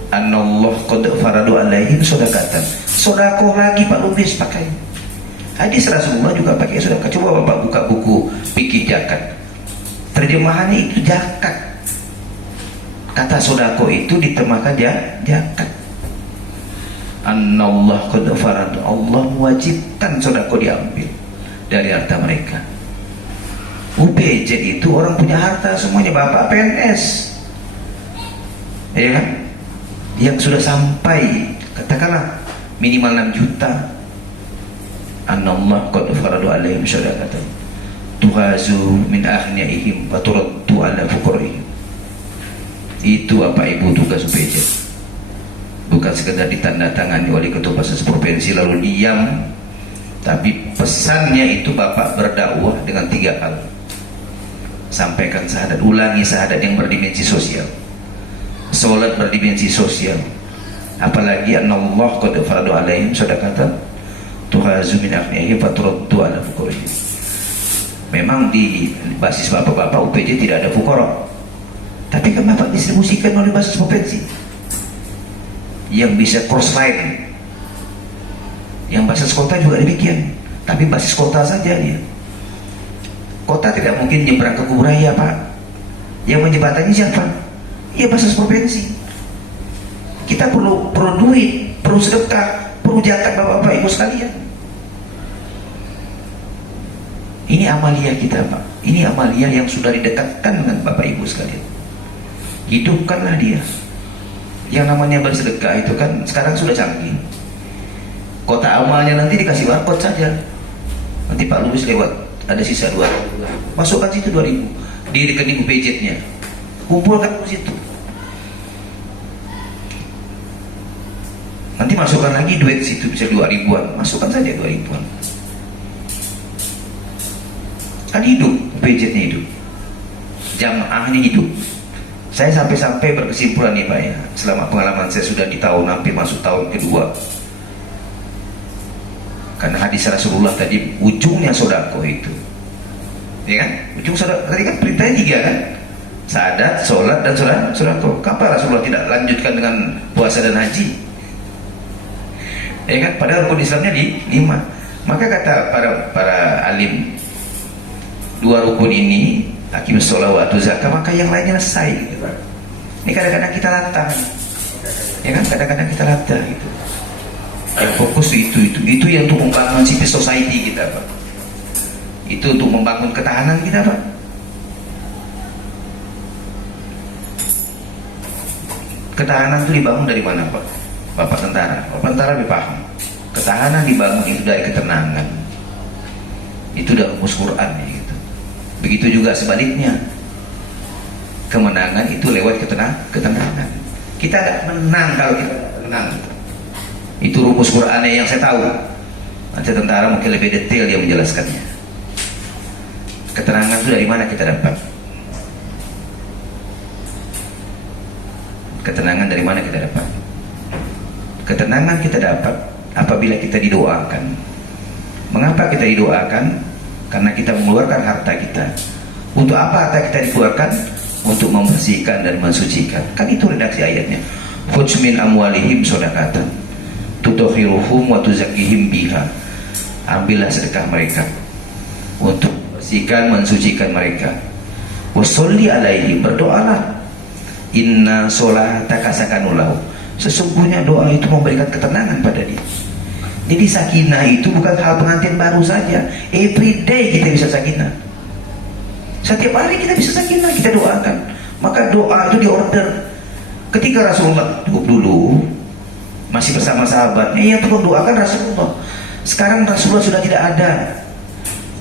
Annallah qad faradu alaihim sedekatan. Sedekah lagi Pak Lubis pakai. Hadis Rasulullah juga pakai sedekah. Coba Bapak buka buku fikih zakat. Terjemahannya itu zakat. Kata sedekah itu diterjemahkan zakat. Annallah qad farad, Allah mewajibkan sedekah diambil dari harta mereka. UPJ itu orang punya harta semuanya, bapak PNS, ya kan, yang sudah sampai katakanlah minimal 6 juta. Annallah qad faradu alaihim syadaqatan tuhazu min aghniyaihim wa turaddu ala fuqaraihim. Itu apa ibu tugas UPJ, bukan sekedar ditandatangani oleh ketua Basnas provinsi lalu diam, tapi pesannya itu bapak berdakwah dengan 3 hal. Sampaikan syahadat, ulangi syahadat yang berdimensi sosial, sholat berdimensi sosial, apalagi annallah qad faradu alaihim shadaqatan tuhazu min aghniyaihim wa turaddu ala fuqaraihim. Memang di basis bapak-bapak UPJ tidak ada fuqara, tapi kan bapak distribusikan oleh basis provinsi yang bisa cross line, yang basis kota juga demikian, tapi basis kota saja dia. Kota tidak mungkin nyebrang ke Kuburaya pak, yang menjembatani siapa? Ya basis provinsi. Kita perlu duit, perlu sedekah, perlu jatah bapak-bapak ibu sekalian. Ini amalia kita pak, ini amalia yang sudah didekatkan dengan bapak ibu sekalian. Hidupkanlah dia. Yang namanya bersedekah itu kan sekarang sudah canggih. Kota amalnya nanti dikasih barcode saja. Nanti Pak Lubis lewat, ada sisa 2.000, masukkan situ 2.000 di rekening UPJ-nya, kumpulkan ke situ. Nanti masukkan lagi duit situ, bisa 2.000-an, masukkan saja 2.000-an. Kan hidup UPJ-nya, hidup jamaahnya, hidup. Saya sampai berkesimpulan nih Pak ya, selama pengalaman saya sudah di tahun hampir masuk tahun kedua, karena hadis Rasulullah tadi ujungnya sodako itu, ya kan? Ujung sodako tadi kan perintahnya 3 kan, syahadat, sholat dan sodako. Kenapa Rasulullah tidak lanjutkan dengan puasa dan haji? Ya kan? Padahal rukun Islamnya di 5. Maka kata para alim, 2 rukun ini, Aqimus sholat wa atuz zakah, maka yang lainnya selesai gitu. Ini kadang-kadang kita latah, ya kan, kadang-kadang kita latah gitu. Yang fokus itu yang untuk membangun civil society kita Pak. Itu untuk membangun ketahanan kita Pak. Ketahanan itu dibangun dari mana Pak? Bapak tentara lebih paham. Ketahanan dibangun itu dari ketenangan. Itu dalam rumus Quran gitu. Begitu juga sebaliknya, kemenangan itu lewat ketenangan. Kita tidak menang kalau kita tenang. Itu rumus Qurannya yang saya tahu. Nanti tentara mungkin lebih detail dia menjelaskannya. Ketenangan itu dari mana kita dapat? Ketenangan dari mana kita dapat? Ketenangan kita dapat apabila kita didoakan. Mengapa kita didoakan? Karena kita mengeluarkan harta kita. Untuk apa harta kita dikeluarkan? Untuk membersihkan dan mensucikan. Kan itu redaksi ayatnya. Khudz min amwalihim shadaqatan tutahhiruhum wa tuzakkihim biha. Ambillah sedekah mereka untuk membersihkan, mensucikan mereka. Washolli alaihim, berdoalah. Inna sholataka sakanun lahum. Sesungguhnya doa itu memberikan ketenangan pada dia. Jadi sakinah itu bukan hal pengantin baru saja. Every day kita bisa sakinah. Setiap hari kita bisa sakinah, kita doakan. Maka doa itu diorder. Ketika Rasulullah hidup dulu, masih bersama sahabatnya, yang tolong doakan Rasulullah. Sekarang Rasulullah sudah tidak ada.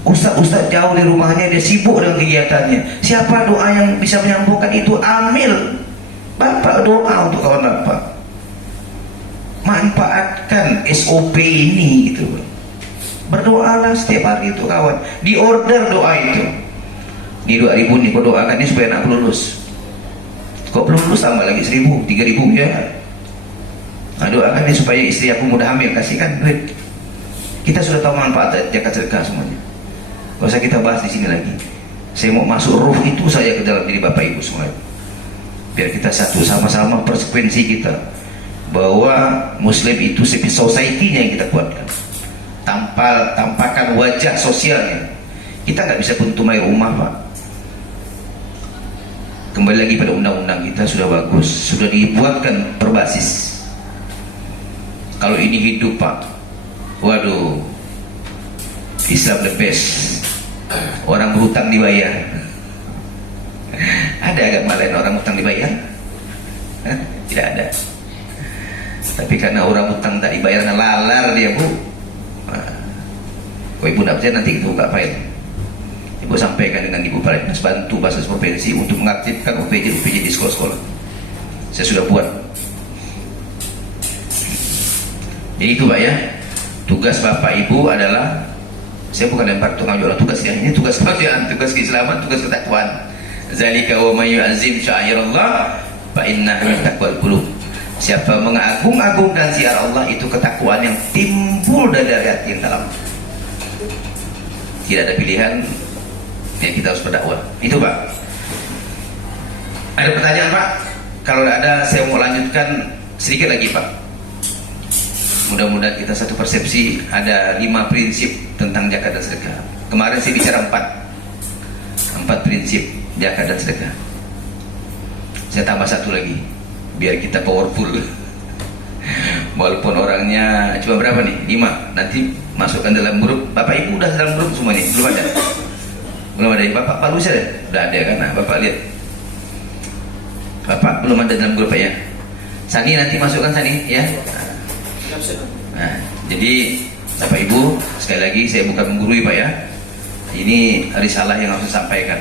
Ustaz-ustaz jauh di rumahnya, dia sibuk dengan kegiatannya. Siapa doa yang bisa menyambungkan itu? Amil. Bapak doa untuk kawan bapak. Manfaatkan SOP ini gitu. Berdoalah setiap hari itu kawan. Di order doa itu. Ini 2.000 nih, kau doakan ini supaya anak lulus. Kok belum lulus tambah lagi 1.000, 3.000 ya. Nah, doakan ini supaya istri aku mudah hamil, kasihkan duit. Kita sudah tahu manfaat zakat sedekah semuanya. Gak usah kita bahas di sini lagi. Saya mau masuk ruh itu saya ke dalam diri Bapak Ibu semua. Biar kita satu sama-sama persekuensi kita. Bahwa Muslim itu civil society-nya yang kita kuatkan. Tampakan wajah sosialnya. Kita nggak bisa bentumai rumah Pak. Kembali lagi pada undang-undang kita sudah bagus, sudah dibuatkan berbasis Kalau ini hidup Pak, waduh, Islam the best. Orang berhutang dibayar. Ada agama lain orang hutang dibayar? Hah? Tidak ada. Tapi karena orang hutang tak dibayar, lalar dia Bu. Kalau ibu tidak percaya nanti kita buka file. Ibu sampaikan dengan Ibu Kepala Dinas, bantu Basis Provinsi untuk mengaktifkan OPJ di sekolah-sekolah. Saya sudah buat. Jadi itu Pak ya. Tugas Bapak Ibu adalah, saya bukan lempar tukang jualan tugas ya, ini tugas kemanusiaan, tugas keislaman, tugas ketakwaan. Zalika wa may yu'azzim sya'airallah fa innaha min taqwal qulub. Siapa mengagung-agungkan syiar Allah, itu ketakwaan yang timbul dari hati yang dalam. Tidak ada pilihan, ya kita harus berdakwah. Itu Pak. Ada pertanyaan Pak? Kalau tidak ada, saya mau lanjutkan sedikit lagi Pak. Mudah-mudahan kita satu persepsi. Ada 5 prinsip tentang zakat dan sedekah. Kemarin saya bicara 4 prinsip zakat dan sedekah. Saya tambah 1 lagi biar kita powerful. Walaupun orangnya cuma berapa nih? 5. Nanti masukkan dalam grup. Bapak Ibu udah dalam grup semua nih? Belum ada? Belum ada. Bapak Pak Lusa udah ada kan? Nah, Bapak lihat. Bapak belum ada dalam grup Pak ya. Sani nanti masukkan Sani ya. Nah, jadi Bapak Ibu, sekali lagi saya bukan menggurui Pak ya. Ini risalah yang harus disampaikan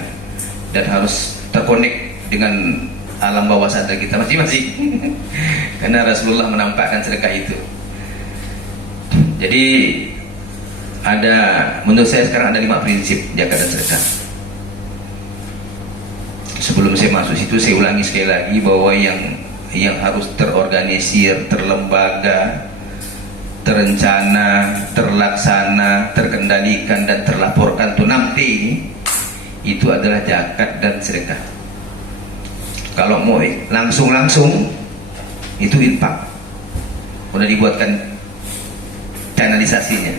dan harus terkonek dengan alam bawah sadar kita masing-masing. Karena Rasulullah menampakkan sedekah itu. Jadi ada, menurut saya sekarang ada 5 prinsip zakat dan sedekah. Sebelum saya masuk situ, saya ulangi sekali lagi bahwa yang harus terorganisir, terlembaga, terencana, terlaksana, terkendalikan dan terlaporkan tuh 6T ini, itu adalah zakat dan sedekah. Kalau mau langsung itu infak. Udah dibuatkan kanalisasinya,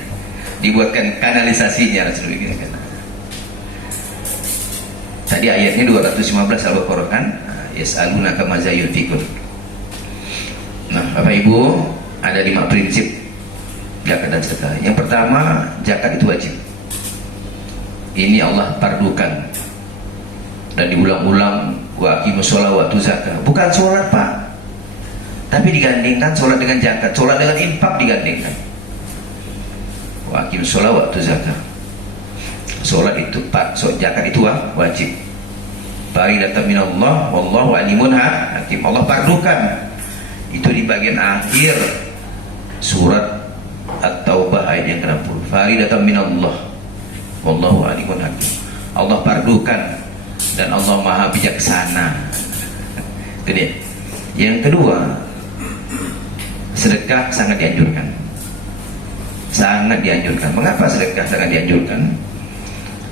Rasulullah kan. Tadi ayatnya 215 Al-Baqarah kan, yas'alunaka madza yunfiqun. Nah, Bapak Ibu, ada 5 prinsip zakat dan sedekah. Yang pertama, zakat itu wajib. Ini Allah pardukan dan diulang-ulang, wa aqimus shalah wa atuz zakah. Bukan sholat Pak, tapi digandingkan sholat dengan zakat, sholat dengan infak digandingkan. Wa aqimus shalah wa atuz zakah. Sholat itu Pak, zakat itu wajib. Faridatan minallah wallahu alimun hakim. Allah pardukan. Itu di bagian akhir surat At-Taubah ayat yang ke-60. Faridatan minallah wallahu alimun hakim. Allah pardukan dan Allah maha bijaksana. Itu dia. Yang kedua, sedekah sangat dianjurkan. Sangat dianjurkan. Mengapa sedekah sangat dianjurkan?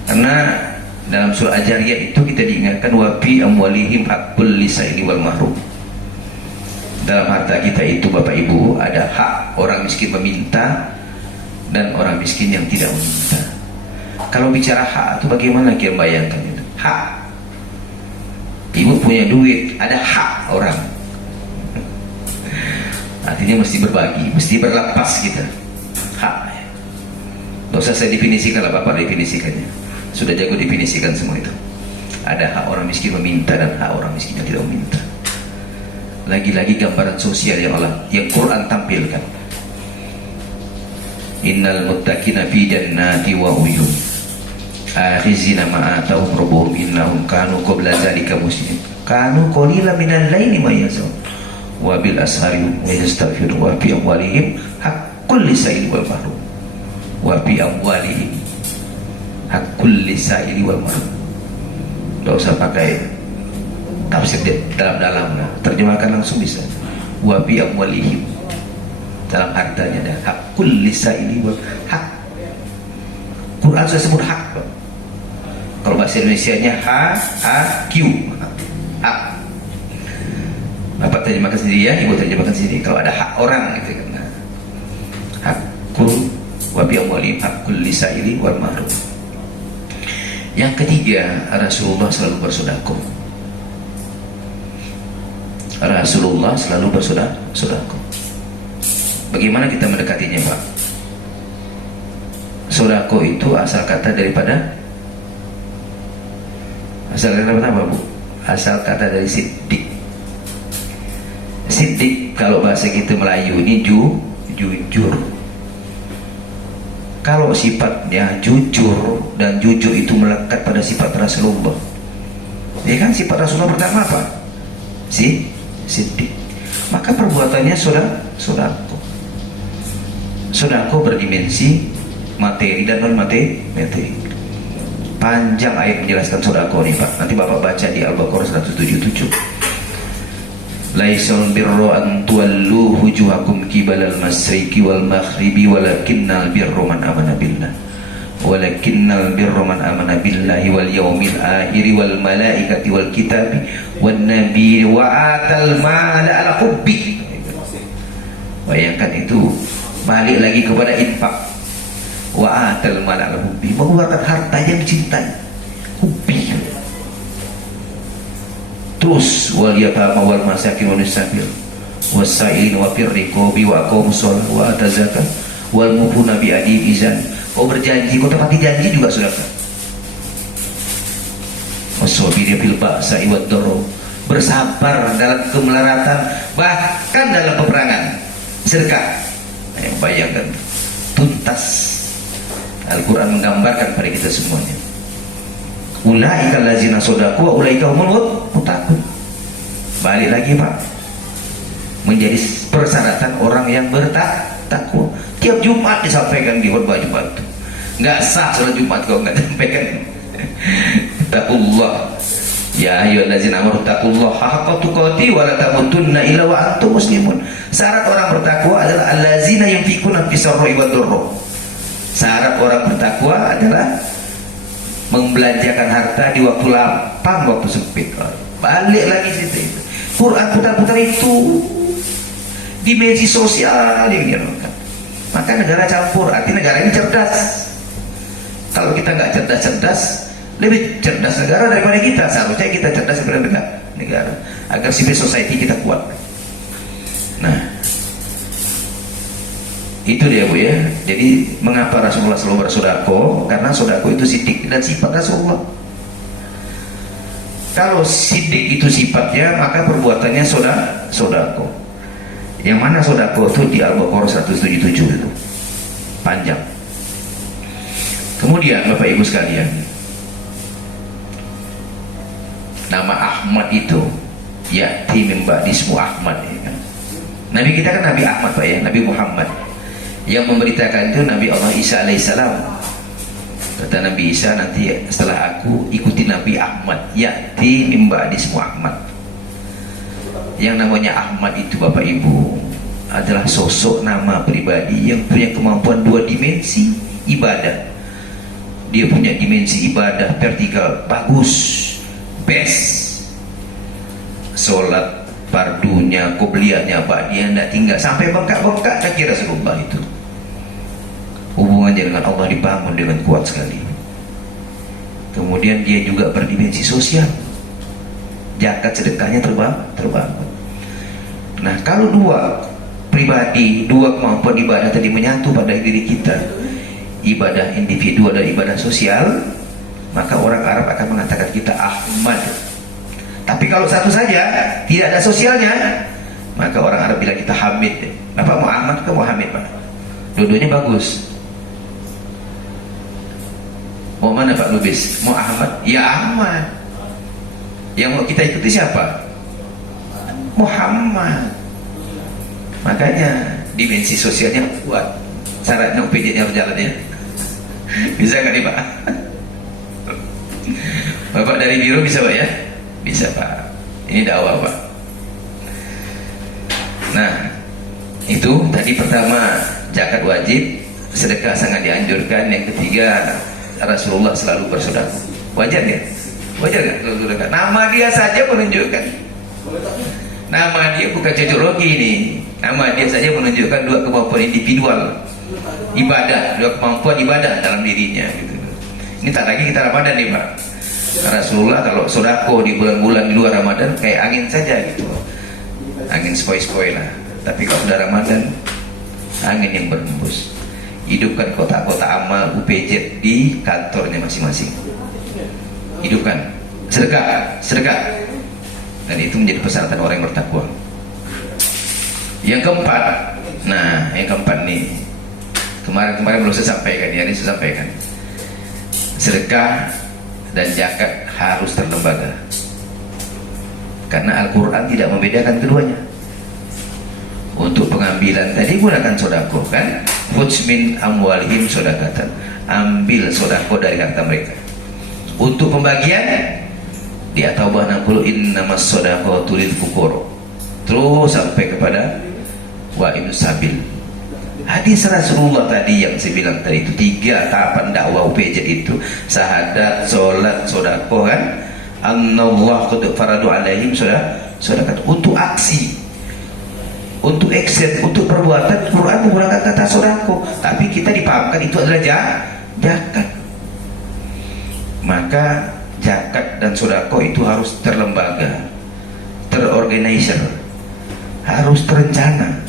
Karena dalam surah Al-Jariyah itu kita diingatkan wa fi amwalihim haqqul lisaili wal mahrum. Dalam harta kita itu Bapak Ibu ada hak orang miskin meminta dan orang miskin yang tidak meminta. Kalau bicara hak itu bagaimana kita bayangkan itu? Hak. Ibu punya duit, ada hak orang. Artinya mesti berbagi, mesti berlepas kita. Hak. Tidak usah saya definisikan lah, Bapak definisikannya. Sudah jago definisikan semua itu. Ada hak orang miskin meminta dan hak orang miskin yang tidak meminta. Lagi-lagi gambaran sosial yang Quran tampilkan. Innal muttaqina fi jannati wa uyun akhizina ma atahum rabbuhum innahum kanu qabla dzalika muslimin kanu qalilan minal laili ma yasum wa bil ashari yastaghfirun wa fi amwalihim haqqul lisaili wal mahrum wa fi amwalihim haqqul lisaili wal mahrum. Tidak usah pakai tafsir dalam-dalam, terjemahkan langsung bisa. Wa fi amwalihim, dalam hartanya ada haqqul lisaili wal hak. Quran sudah sebut hak. Kalau bahasa Indonesianya H-A-Q, hak. Bapak terjemahkan sendiri ya, Ibu terjemahkan sendiri. Kalau ada hak orang gitu kan. Haqqul wa fi amwalihim haqqul lisaili wal mahrum. Yang ketiga, Rasulullah selalu bersedekah. Rasulullah selalu bersedekah. Bagaimana kita mendekatinya, Pak? Sodako itu asal kata daripada apa, Bu? Asal kata dari siddiq. Siddiq kalau bahasa kita Melayu ini jujur. Kalau sifatnya jujur, dan jujur itu melekat pada sifat Rasulullah. Ya kan, sifat Rasulullah pertama apa? Siddiq. Maka perbuatannya sodako. Sodako berdimensi materi dan non materi. Panjang ayat menjelaskan sodako nih, Pak. Nanti Bapak baca di Al-Baqarah 177. Laisal birru an tuwallu wujuhakum qibalal masyriqi wal maghribi walakinnal birru man amana billah billahi wal yaumil akhir wal malaikati wal kitabi wan nabi wa atal mala ala hubbi. Bayangkan itu, balik lagi kepada infak. Wa atal mala ala hubbi, mengeluarkan harta yang dicintai, hubbi. Terus wal yatama wal masakin wal sabil wasailin wa fir riqabi wa aqamus shalah wa ataz zakat wal mufuna bi ahdi izan. Kau berjanji, kau tepati janji juga, saudara. Wasabiri fil ba'sa'i wad dharra, bersabar dalam kemelaratan, bahkan dalam peperangan. Sedekah. Yang bayangkan tuntas. Al-Quran menggambarkan pada kita semuanya. Ulaika allazina shadaku wa ulaika humul muttaqun. Balik lagi, Pak, menjadi persyaratan orang yang bertakwa. Tiap Jumat disampaikan di khutbah Jumat. Nggak sah salat Jumat kalau nggak sampaikan. Taqullah ya ayyuhallazina amanu taqullaha haqqa tuqatih wa la tamutunna illa wa antum muslimun. Syarat orang bertakwa adalah allazina yunfiquna fis sarra'i wad dharra. Syarat orang bertakwa adalah membelanjakan harta di waktu lapang, waktu sempit. Balik lagi situ. Quran putar-putar itu dimensi sosial yang dilakukan. Maka negara campur, artinya negara ini cerdas. Kalau kita nggak cerdas, lebih cerdas negara daripada kita. Seharusnya kita cerdas daripada negara, agar civil society kita kuat. Nah, itu dia, Bu, ya. Jadi mengapa Rasulullah selalu bersodako? Karena sodako itu siddiq dan sifat Rasulullah. Kalau siddiq itu sifatnya, maka perbuatannya sodako. Yang mana sodako itu di Al-Baqarah 177 itu panjang. Kemudian Bapak Ibu sekalian, nama Ahmad itu ya'ti min ba'di ismu Ahmad, ya kan? Nabi kita kan Nabi Ahmad, Pak, ya, Nabi Muhammad. Yang memberitakan itu Nabi Allah Isa alaihissalam. Kata Nabi Isa, nanti setelah aku ikuti Nabi Ahmad, ya'ti min ba'di ismu Ahmad. Yang namanya Ahmad itu, Bapak Ibu, adalah sosok nama pribadi yang punya kemampuan dua dimensi ibadah. Dia punya dimensi ibadah vertikal, bagus, best. Sholat fardunya, qobliyahnya, ba'diyah tidak tinggal sampai bengkak-bengkak kaki Rasulullah itu. Hubungannya dengan Allah dibangun dengan kuat sekali. Kemudian dia juga berdimensi sosial. Zakat sedekahnya terbangun. Nah, kalau dua pribadi, dua kemampuan ibadah tadi menyatu pada diri kita, ibadah individu dan ibadah sosial, maka orang Arab akan mengatakan kita Ahmad. Tapi kalau satu saja, tidak ada sosialnya, maka orang Arab bilang kita Hamid. Bapak mau Ahmad ke mau Hamid, Pak? Dua-duanya bagus. Mau mana, Pak Lubis? Mau Ahmad? Ya Ahmad. Yang mau kita ikuti siapa? Muhammad. Makanya dimensi sosialnya kuat. Syaratnya UPJ-nya berjalan, ya. Bisa nggak nih, Pak? Bapak dari biro bisa, Pak, ya? Bisa, Pak. Ini dakwah, Pak. Nah, itu tadi pertama zakat wajib, sedekah sangat dianjurkan. Yang ketiga, Rasulullah selalu bersedekah. Wajar ya? Wajar nggak kalau sedekah? Nama dia saja menunjukkan. Nama dia bukan cocokologi ini. Nama dia saja menunjukkan dua kemampuan individual ibadah, dua kemampuan ibadah dalam dirinya. Gitu. Ini tak lagi kita Ramadan nih, Pak. Rasulullah kalau sodako di bulan-bulan di luar Ramadan kayak angin saja gitu, angin sepoi-sepoi lah. Tapi kalau sudah Ramadan angin yang berhembus. Hidupkan kotak-kotak amal UPJ di kantornya masing-masing. Hidupkan sedekah, sedekah, dan itu menjadi persyaratan orang yang bertakwa. Yang keempat, nah yang keempat nih, kemarin belum saya sampaikan, ya ini saya sampaikan. Sedekah dan zakat harus terlembaga, karena Al-Quran tidak membedakan keduanya. Untuk pengambilan tadi gunakan sodako, kan? Khudz min amwalihim sodakatan, ambil sodako dari harta mereka. Untuk pembagian di At-Taubah 60, innamas sodaqatu lil fuqara, terus sampai kepada wa ibn sabil. Hadis Rasulullah tadi yang saya bilang tadi itu, 3 tahapan dakwah UPJ itu: syahadat, sholat, sodako, kan? Annallah qad faradu alaihim sodaqat. Untuk aksi, untuk action, untuk perbuatan, Quran menggunakan kata sodako, tapi kita dipahamkan itu adalah zakat. Maka zakat dan sodako itu harus terlembaga, terorganizer, harus terencana.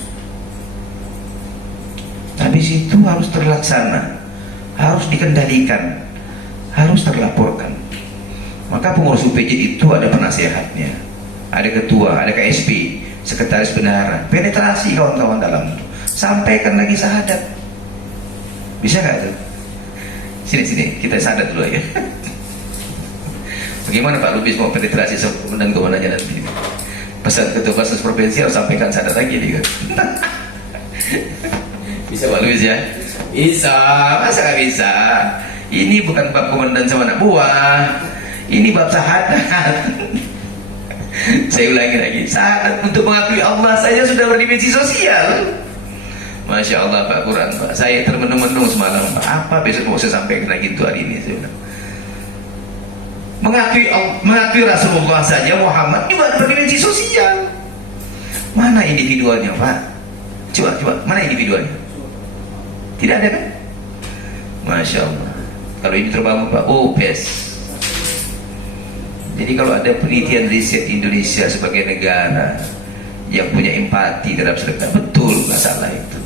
Habis itu harus terlaksana, harus dikendalikan, harus terlaporkan. Maka pengurus UPJ itu ada penasehatnya, ada ketua, ada KSP, sekretaris bendahara. Penetrasi kawan-kawan dalam itu, sampaikan lagi syahadat. Bisa gak tuh? Sini kita syahadat dulu ya. Bagaimana Pak Lubis mau penetrasi dan kewenangannya nanti? Pesan ketua Basis Provinsi harus sampaikan syahadat lagi nih. Bisa Pak Lubis ya? Bisa, masa gak bisa? Ini bukan bab komandan sama anak buah, ini bab syahadat. Saya ulangi lagi, syahadat untuk mengakui Allah saja sudah berdimensi sosial. Masya Allah Pak Quran Pak, saya termenung-menung semalam Pak, apa besok mau saya sampaikan lagi itu hari ini. Saya bilang, mengakui Rasulullah saja, Muhammad juga berdimensi sosial. Mana individualnya Pak? Coba, mana individualnya? Tidak ada kan? Masya Allah. Kalau ini terbangun Pak, oh best. Jadi kalau ada penelitian riset Indonesia sebagai negara yang punya empati terhadap sedekah, betul, nggak salah itu.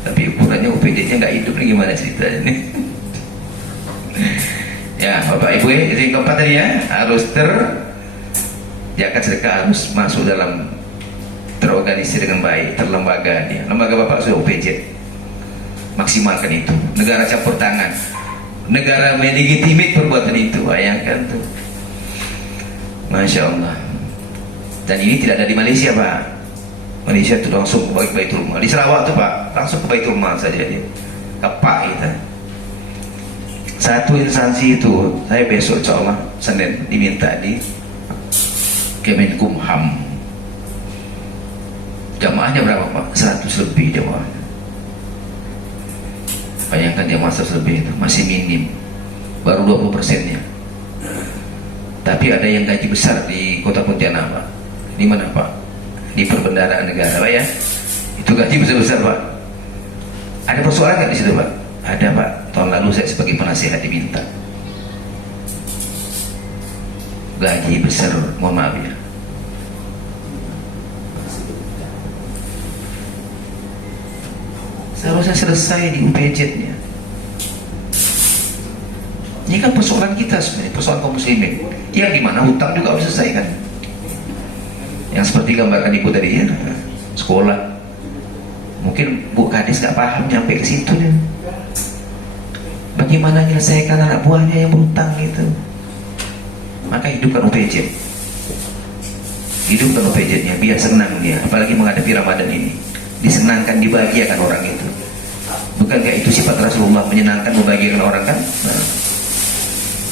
Tapi ukurannya UPD-nya nggak hidup, ini gimana ceritanya nih? Ya Bapak Ibu, itu yang keempat tadi ya, harus zakat sedekah harus masuk dalam, terorganisir dengan baik, terlembaga dia. Lembaga Bapak sudah UPJ, maksimalkan itu. Negara campur tangan, negara melegitimate perbuatan itu, bayangkan tuh. Masya Allah. Dan ini tidak ada di Malaysia Pak. Malaysia itu langsung ke Baitul Mal. Di Sarawak tuh Pak, langsung ke Baitul Mal saja dia. Kepak kita. Satu instansi itu, saya besok insya Allah Senin diminta di Kemenkumham. Jamaahnya berapa Pak? 100 lebih jamaahnya. Bayangkan jamaah 100 lebih itu masih minim, baru 20%-nya. Tapi ada yang gaji besar di Kota Pontianak Pak. Di mana Pak? Di Perbendaharaan Negara Pak ya. Itu gaji besar-besar Pak. Ada persoalan nggak di situ Pak? Ada Pak. Tahun lalu saya sebagai penasihat diminta. Gaji besar, mohon maaf ya. Seharusnya selesai di UPJ-nya. Ini kan persoalan kita sebenarnya, persoalan kaum muslimin. Yang dimana hutang juga harus selesaikan. Yang seperti gambarkan ibu tadi ya, sekolah. Mungkin Bu Kadis nggak paham nyampe ke situ ya. Bagaimana menyelesaikan anak buahnya yang berhutang gitu. Maka hidupkan UPJ. Hidupkan UPJ-nya biar senang dia, apalagi menghadapi Ramadan ini. Disenangkan, dibahagiakan orang itu. Bukankah itu sifat Rasulullah, menyenangkan, membahagiakan orang kan?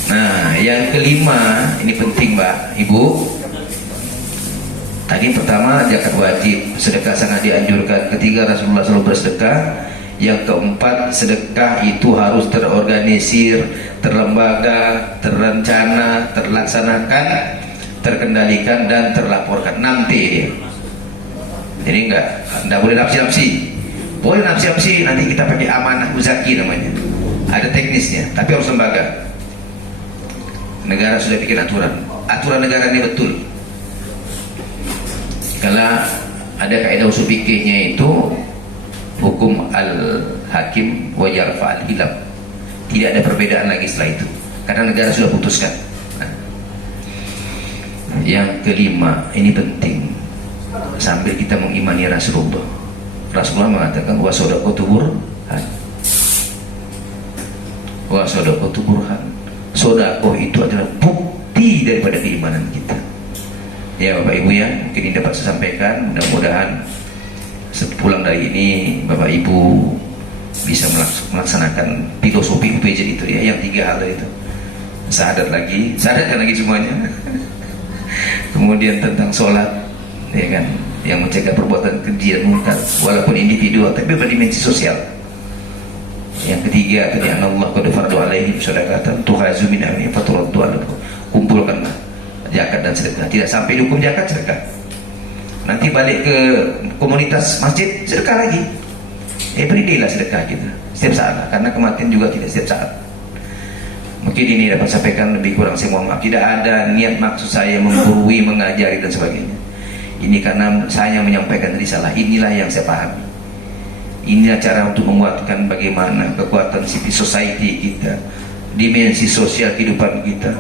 Nah, yang kelima, ini penting Mbak, Ibu. Tadi pertama zakat wajib, sedekah sangat dianjurkan. Ketiga, Rasulullah selalu bersedekah. Yang keempat, sedekah itu harus terorganisir, terlembaga, terencana, terlaksanakan, terkendalikan, dan terlaporkan. Nanti jadi enggak boleh nafsi-nafsi. Boleh nafsi-nafsi, nanti kita pakai amanah muzaki namanya. Ada teknisnya, tapi harus lembaga. Negara sudah bikin aturan negara ini betul. Kalau ada kaidah usul fikihnya itu, hukum al-hakim wa yarfa al-hilab. Tidak ada perbedaan lagi setelah itu, karena negara sudah putuskan. Yang kelima, ini penting, sambil kita mengimani Rasulullah. Rasulullah mengatakan wa shadaqatu burhan, wa shadaqatu burhan. Sedekah itu adalah bukti daripada keimanan kita. Ya Bapak Ibu ya, mungkin ini dapat saya sampaikan. Mudah-mudahan sepulang dari ini Bapak Ibu bisa melaksanakan filosofi UPJ itu ya, yang 3 hal itu. Sadarkan lagi semuanya. Kemudian tentang sholat, ya kan, yang mencegah perbuatan keji dan munkar, walaupun individual tapi berdimensi sosial. Yang ketiga tadi, Allah qad faradu alaihim shadaqatan tuhazu min amri faturaddu alaikum. Kumpulkanlah zakat dan sedekah, tidak sampai hukum zakat sedekah. Nanti balik ke komunitas masjid, sedekah lagi. Berilah sedekah kita setiap saat, karena kematian juga tidak setiap saat. Mungkin ini dapat sampaikan, lebih kurang saya mohon maaf. Tidak ada niat maksud saya menggurui, mengajari dan sebagainya. Ini karena saya menyampaikan risalah, inilah yang saya pahami. Inilah cara untuk menguatkan bagaimana kekuatan civil society kita, dimensi sosial kehidupan kita,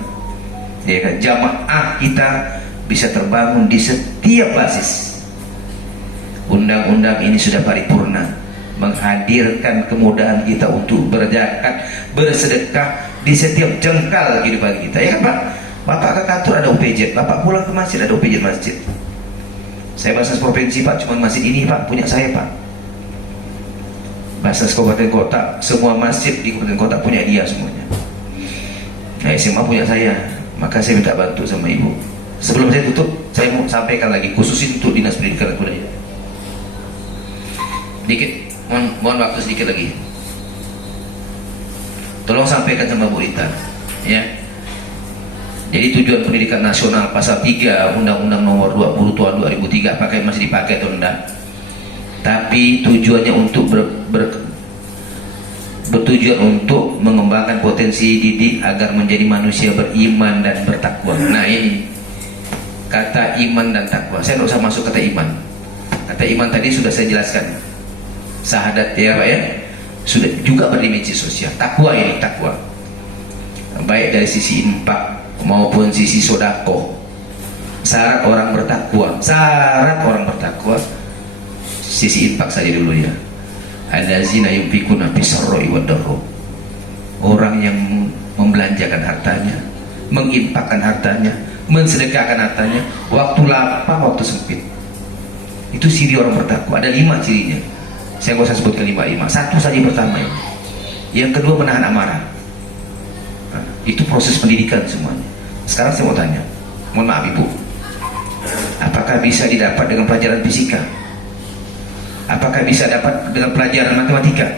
ya kan? Jamaah kita bisa terbangun di setiap basis. Undang-undang ini sudah paripurna, menghadirkan kemudahan kita untuk berzakat, bersedekah di setiap jengkal kehidupan kita, ya kan Pak? Bapak ke kantor ada UPJ, Bapak pulang ke masjid ada UPJ masjid. Saya bahasa provinsi Pak, cuma masjid ini Pak punya saya Pak. Bahasa kabupaten kota, semua masjid di kabupaten kota punya dia semuanya. Nah, SMA punya saya, maka saya minta bantu sama Ibu. Sebelum saya tutup, saya mau sampaikan lagi khusus untuk Dinas Pendidikan dan Kebudayaan. Dikit, mohon waktu sedikit lagi. Tolong sampaikan sama Bu Rita, ya. Jadi tujuan pendidikan nasional pasal 3 Undang-Undang Nomor 20 Tahun 2003, apakah masih dipakai atau enggak? Tapi tujuannya untuk bertujuan untuk mengembangkan potensi didik agar menjadi manusia beriman dan bertakwa. Nah ini kata iman dan takwa. Saya tidak usah masuk kata iman. Kata iman tadi sudah saya jelaskan. Syahadat ya Pak ya. Sudah juga berdimensi sosial. Takwa ini takwa, baik dari sisi infak maupun sisi sedekah. Syarat orang bertakwa, sisi infak saja dulu ya. Allazina yunfikuna bisarra'i wad-dharra. Orang yang membelanjakan hartanya, menginfakkan hartanya, mensedekahkan hartanya, waktu lapang, waktu sempit. Itu ciri orang bertakwa. Ada 5 cirinya. Saya nggak usah sebutkan 5. Satu saja pertama ini. Yang kedua menahan amarah. Nah, itu proses pendidikan semuanya. Sekarang saya mau tanya, mohon maaf Ibu, apakah bisa didapat dengan pelajaran fisika? Apakah bisa dapat dengan pelajaran matematika?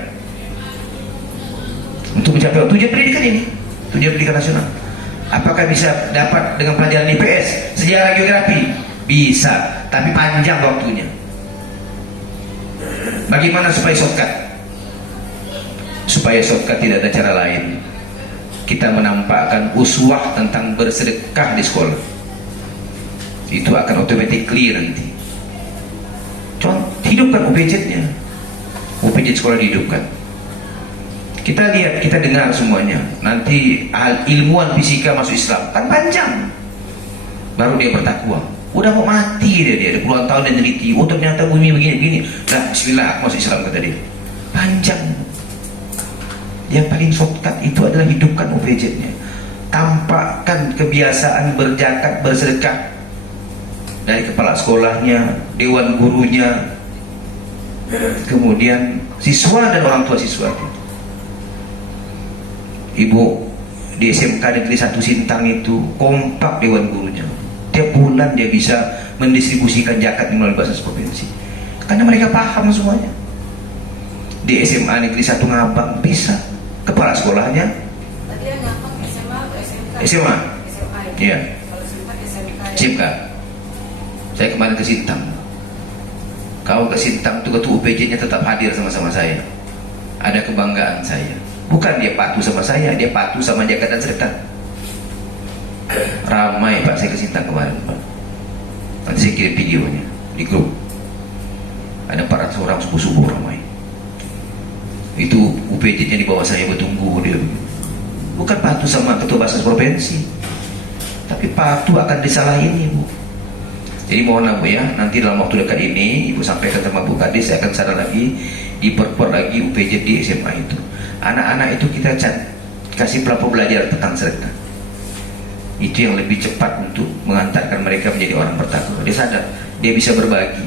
Untuk mencapai tujuan pendidikan ini, tujuan pendidikan nasional. Apakah bisa dapat dengan pelajaran IPS, sejarah, geografi? Bisa, tapi panjang waktunya. Bagaimana supaya shortcut? Supaya shortcut tidak ada cara lain. Kita menampakkan uswah tentang bersedekah di sekolah. Itu akan otomatis clear nanti. Hidupkan UPJ-nya. UPJ sekolah dihidupkan. Kita lihat, kita dengar semuanya. Nanti ilmuwan fisika masuk Islam, kan panjang. Baru dia bertakwa. Udah mau mati dia puluhan tahun dan teliti. Oh ternyata bumi begini-begini. Nah bismillah aku masuk Islam kata dia. Panjang. Yang paling shortcut itu adalah hidupkan UPJ-nya. Tampakkan kebiasaan berzakat, bersedekah dari kepala sekolahnya, dewan gurunya, kemudian siswa dan orang tua siswa. Ibu di SMK Negeri 1 Sintang itu kompak dewan gurunya. Tiap bulan dia bisa mendistribusikan zakat melalui basis provinsi, karena mereka paham semuanya. Di SMA Negeri 1 Ngabang bisa, kepala sekolahnya tadi yang Ngabang SMA atau SMK? SMA. Iya. Kalau SMK SMK. Saya kemarin ke Sintang. Kalau ke Sintang itu ketua UPJ-nya tetap hadir sama-sama saya. Ada kebanggaan saya. Bukan dia patuh sama saya, dia patuh sama zakat dan sedekah. Ramai Pak saya ke Sintang kemarin Pak. Nanti saya kirim videonya di grup. Ada 400 orang subuh-subuh ramai. Itu UPJ-nya di bawah saya bertunggu dia. Bukan patuh sama ketua Basnas provinsi, tapi patuh akan disalahin Ibu. Jadi mohonlah Bu ya, nanti dalam waktu dekat ini Ibu sampaikan sama Bu Kadis, saya akan sadar lagi, diperkuat lagi UPJ di SMA itu. Anak-anak itu kita kasih pelaku belajar tentang sedekah. Itu yang lebih cepat untuk mengantarkan mereka menjadi orang bertakwa. Dia sadar, dia bisa berbagi.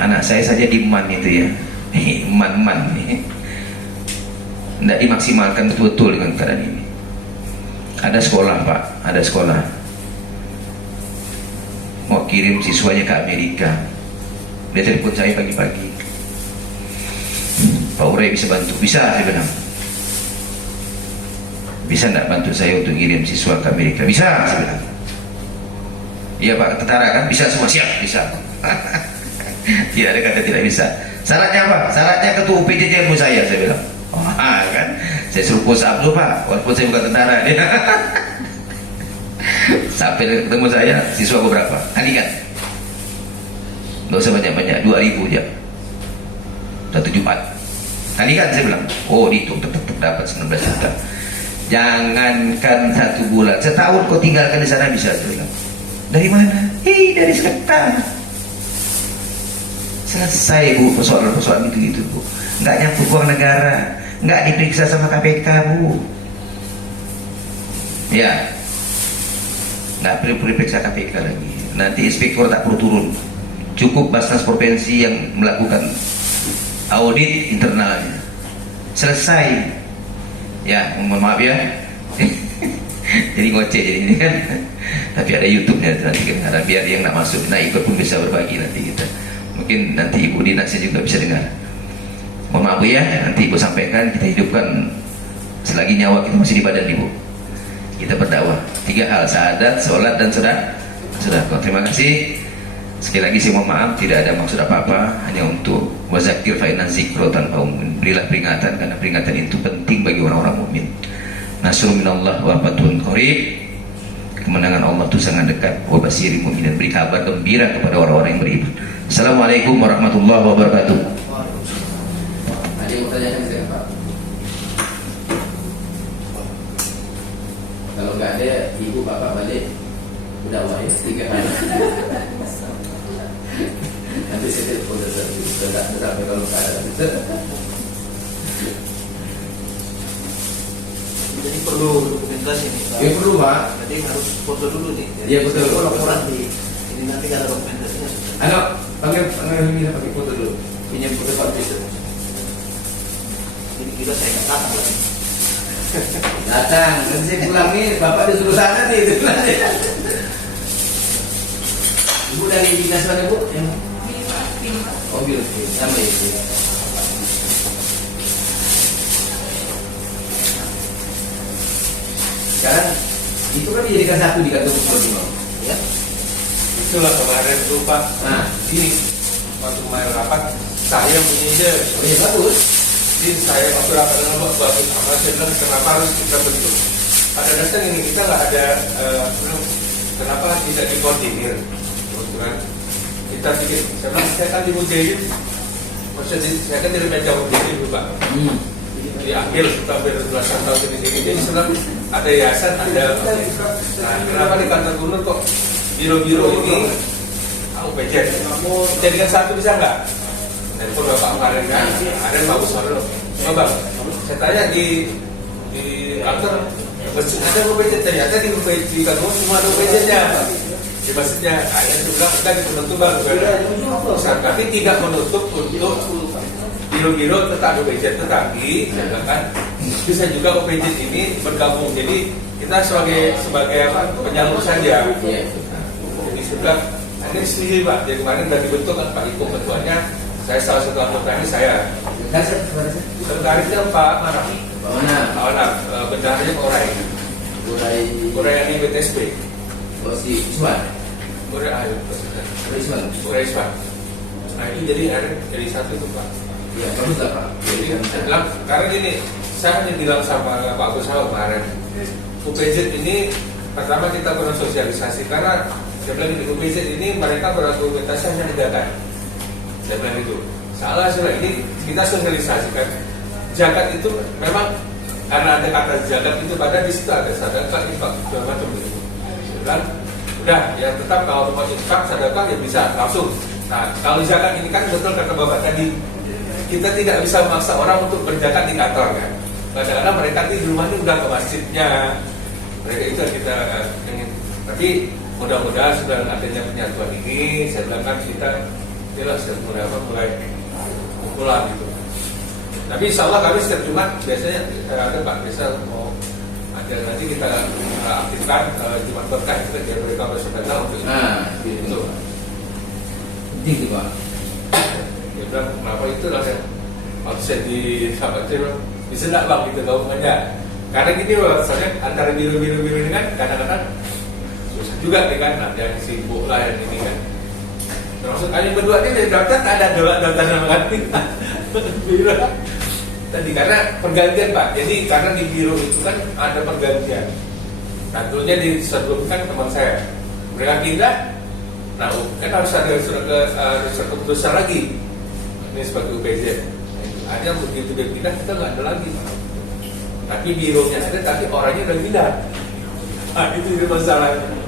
Anak saya saja di MAN itu ya, man tidak dimaksimalkan betul-betul dengan keadaan ini. Ada sekolah Pak, ada sekolah mau kirim siswanya ke Amerika. Dia telepon saya pagi-pagi, Pak Urai bisa bantu? Bisa, saya bilang. Bisa tidak bantu saya untuk kirim siswa ke Amerika? Bisa, saya bilang. Iya Pak, tentara kan? Bisa semua, siap, bisa. Tidak ada kata tidak bisa. Syaratnya apa? Syaratnya ketua UPJ ilmu saya bilang. Kan? Saya suruh push up dulu Pak, walaupun saya bukan tentara. Sampai ketemu saya, siswa berapa? Kalikan. Nggak usah banyak-banyak, 2.000 aja. 174. Kalikan saya bilang. Oh, dihitung, tetap dapat 19 juta. Jangankan 1 bulan, setahun kau tinggalkan di sana bisa. Saya bilang. Dari mana? Dari sedekah. Selesai Bu, persoalan-persoalan itu Bu. Nggak nyangkut uang negara, nggak diperiksa sama KPK Bu. Ya, nggak perlu diperiksa KPK lagi. Nanti inspektor tak perlu turun. Cukup Basnas provinsi yang melakukan audit internalnya. Selesai. Ya, mohon maaf ya. Jadi ngoceh jadi ini kan. Tapi ada YouTube-nya nanti kan, ada biar yang nak masuk, nak ikut pun bisa berbagi nanti kita. Mungkin nanti Ibu Dinasnya juga bisa dengar. Mohon maaf ya, nanti Ibu sampaikan, kita hidupkan selagi nyawa kita masih di badan Ibu. Kita berdakwah. 3 hal, syahadat, sholat, dan sedekah. Terima kasih. Sekali lagi saya mohon maaf, tidak ada maksud apa-apa, hanya untuk wazakir fa inna dzikra tanfa'ul mu'minin. Berilah peringatan karena peringatan itu penting bagi orang-orang mukmin. Nasrun minallah wa fathun qarib. Kemenangan Allah itu sangat dekat. Wa basyiril mu'minin, beri kabar gembira kepada orang-orang yang beriman. Assalamualaikum warahmatullahi wabarakatuh. Ada yang pertanyaan saya Pak? Kalau nggak ada, ibu bapak balik berdakwah ya 3 hari. Nanti saya telepon sampai kalau nggak ada. Jadi perlu dokumentasi nih Pak. Ya perlu Pak. Jadi harus foto dulu nih. Iya, betul. Kalau laporan di ini nanti nggak ada dokumentasinya. Anak, panggil Mina pakai foto dulu. Pinjam foto Pak itu. Ini kita saya nggak datang lagi. Datang, nanti saya pulang nih, bapak disuruh sana nih. Ibu dari dinas mana Bu? Oh, biru, sama itu. Sekarang itu kan dijadikan satu di kantor Pusat ya. Itulah kemarin tuh Pak. Nah, Ini waktu kemarin rapat saya punya ide. oh ya bagus. Jadi saya waktu rapat dengan bagus apa saya bilang kenapa harus kita bentuk. Pada dasarnya ini kita nggak ada kenapa tidak dikoordinir. Kebetulan kita pikir saya bilang saya kan di Mujair. Maksudnya saya kan dari meja Mujair dulu Pak. Di akhir sudah belasan tahun ini jadi sebenarnya ada yayasan ada. Nah, kenapa di kantor gubernur kok biro-biro ini UPJ jadikan satu bisa nggak? Telepon Bapak kemarin kan, ada Pak Usoro. Coba saya tanya di kantor ada UPJ, ternyata di UPJ di kantor cuma ada UPJ-nya. Di masjidnya, ayah bilang kita dibentuk bang, tapi tidak menutup untuk biro-biro tetap UPJ, tetapi kan bisa juga UPJ ini bergabung. Jadi kita sebagai penyalur saja. Jadi sudah ini setuju Pak. Jadi kemarin sudah dibentuk kan Pak Iko ketuanya. Saya salah satu anggotanya saya. Sekretarisnya Pak Manap. Pak Manap. Bendaharanya Pak Urai. Urai yang di BTSP. Oh si Iswan. Urai Iswan. Nah itu jadi satu tuh Pak. Ya bagus lah Pak. Jadi saya bilang karena gini, saya hanya bilang sama Pak Agus kemarin, UPZ ini pertama kita kurang sosialisasi karena saya bilang di UPZ ini mereka berargumentasi hanya 3 kan. Saya bilang itu salah sudah ini kita sosialisasikan zakat itu memang karena ada kata zakat itu pada di situ ada sedekah, infak, segala macam gitu. Dan udah ya tetap kalau mau infak, sedekah ya bisa langsung. Nah kalau zakat ini kan betul kata bapak tadi, kita tidak bisa memaksa orang untuk berzakat di kantor kan. Kadang-kadang mereka di rumahnya udah ke masjidnya, mereka itu yang kita ingin. Tapi mudah-mudahan sudah adanya penyatuan ini, saya bilang kan kita jelas mulai kumpulan gitu. Tapi insya Allah kami setiap Jumat biasanya ada Pak Desa mau ada nanti kita aktifkan Jumat berkah kita biar mereka bersedekah untuk itu. Itu penting tuh Pak. Dia bilang kenapa itu lah saya waktu saya di sahabat itu bisa nggak bang gitu gabungannya. Karena gini loh, soalnya antara biru ini kan kadang-kadang susah juga nih kan, ada yang sibuk lah yang ini kan. Termasuk kalian berdua ini daftar ada daftar nama kan biru. Tadi karena pergantian Pak, jadi karena di biro itu kan ada pergantian. Nah dulunya di sebelum kan teman saya mereka pindah, nah kan harus ada surat keputusan lagi. Ini sebagai UPZ. Hanya begitu dia pindah kita nggak ada lagi. Tapi bironya ada, tapi orangnya udah pindah. Nah itu masalahnya.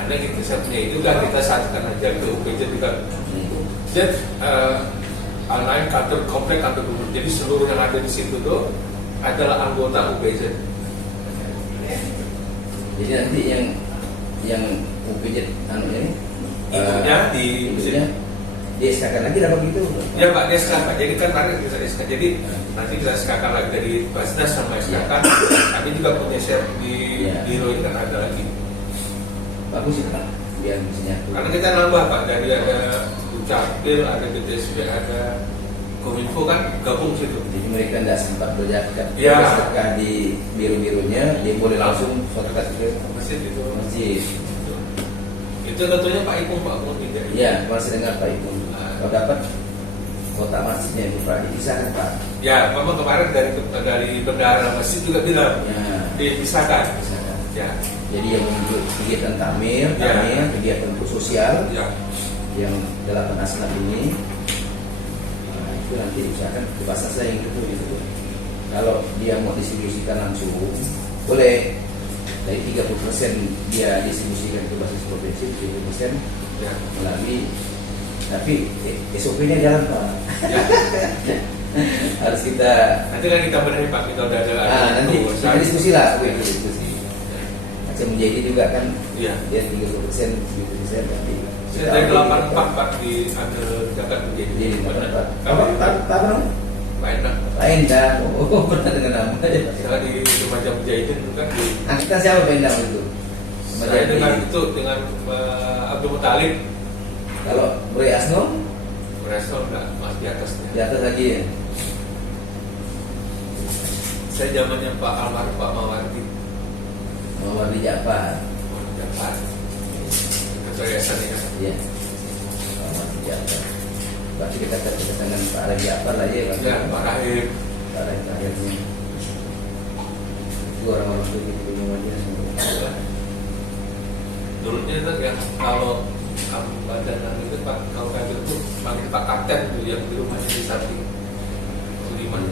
Karena kita punya itu kan kita satukan aja ke UPZ juga. Jadi online kantor komplek kantor gubernur. Jadi seluruh yang ada di situ tuh adalah anggota UPZ. Jadi nanti yang UPZ ini Itunya di SK-kan lagi dapat gitu. Ya Pak, dia SK Pak. Jadi kan nanti bisa SK. Jadi nanti kita SK-kan lagi dari Basnas sama SK-kan. Kami juga punya share di biro ini kan ada lagi. Bagus ya Pak, biar bisa nyatu. Karena kita nambah Pak, dari ada Dukcapil, ada BTSP, ada Kominfo kan gabung situ. Jadi mereka tidak sempat berzakat di biro-bironya, dia boleh langsung zakat ke Masjid itu. masjid. Itu tentunya Pak Ipung Pak tidak. Iya, masih dengar Pak Ibu. Kalau dapat kotak masjidnya itu Pak dipisahkan Pak. Ya, memang kemarin dari bendahara masjid juga bilang dipisahkan. Dipisahkan. Ya. Jadi yang untuk kegiatan takmir, kegiatan untuk sosial, yang 8 asnaf ini, itu nanti misalkan ke Basnas yang itu gitu. Kalau dia mau distribusikan langsung, boleh. Dari 30% dia distribusikan ke Basnas provinsi, 70% melalui. Tapi SOP-nya jalan Pak. Harus kita. Nanti kan kita benerin Pak, kita udah ada. Nanti kita diskusi lah, diskusi. Macam menjadi juga kan, dia 30%, 70% tapi. Saya dari 84 Pak di ada zakat menjadi. Jadi benar. apa namanya? Pak Endang. Oh, pernah dengan nama. Saya di rumah jam Mujahidin itu kan di. Kita siapa Pak Endang itu? Saya dengan itu dengan Abdul Muttalib. Kalau Boy Asno? Restoran enggak masih di atasnya. Di atas lagi ya. Saya zamannya Pak Almarhum Pak Mawardi. Mawardi Ja'far. Ja'far. Ketua yayasan ya. Iya. Mawardi Ja'far. Berarti kita kedatangan Pak Rahim Ja'far lah ya. Ya, Pak Rahim. Pak Rahim terakhirnya. Itu orang-orang itu di rumahnya. Dulunya itu yang kalau badan itu Pak kalau kader itu manggil Pak Kapten tuh yang di rumahnya di samping Sudiman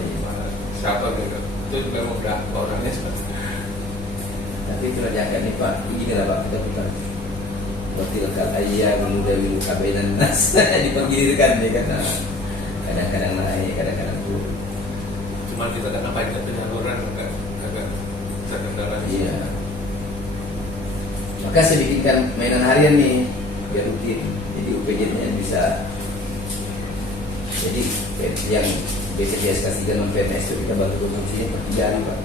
siapa gitu. Itu juga udah orangnya seperti. Tapi itu jaga nih Pak, begini lah Pak, kita bukan Batilkal ayyam nudawilu kabainan nas dipanggilkan ya kan. Kadang-kadang naik, kadang-kadang turun. Cuma kita kan apa itu penyaluran agak terkendala. Iya. Maka saya bikinkan mainan harian nih biar rutin. Jadi UPJ-nya bisa. Jadi yang BPJS kasihkan non PNS itu kita bantu konsumsinya per 3 hari Pak.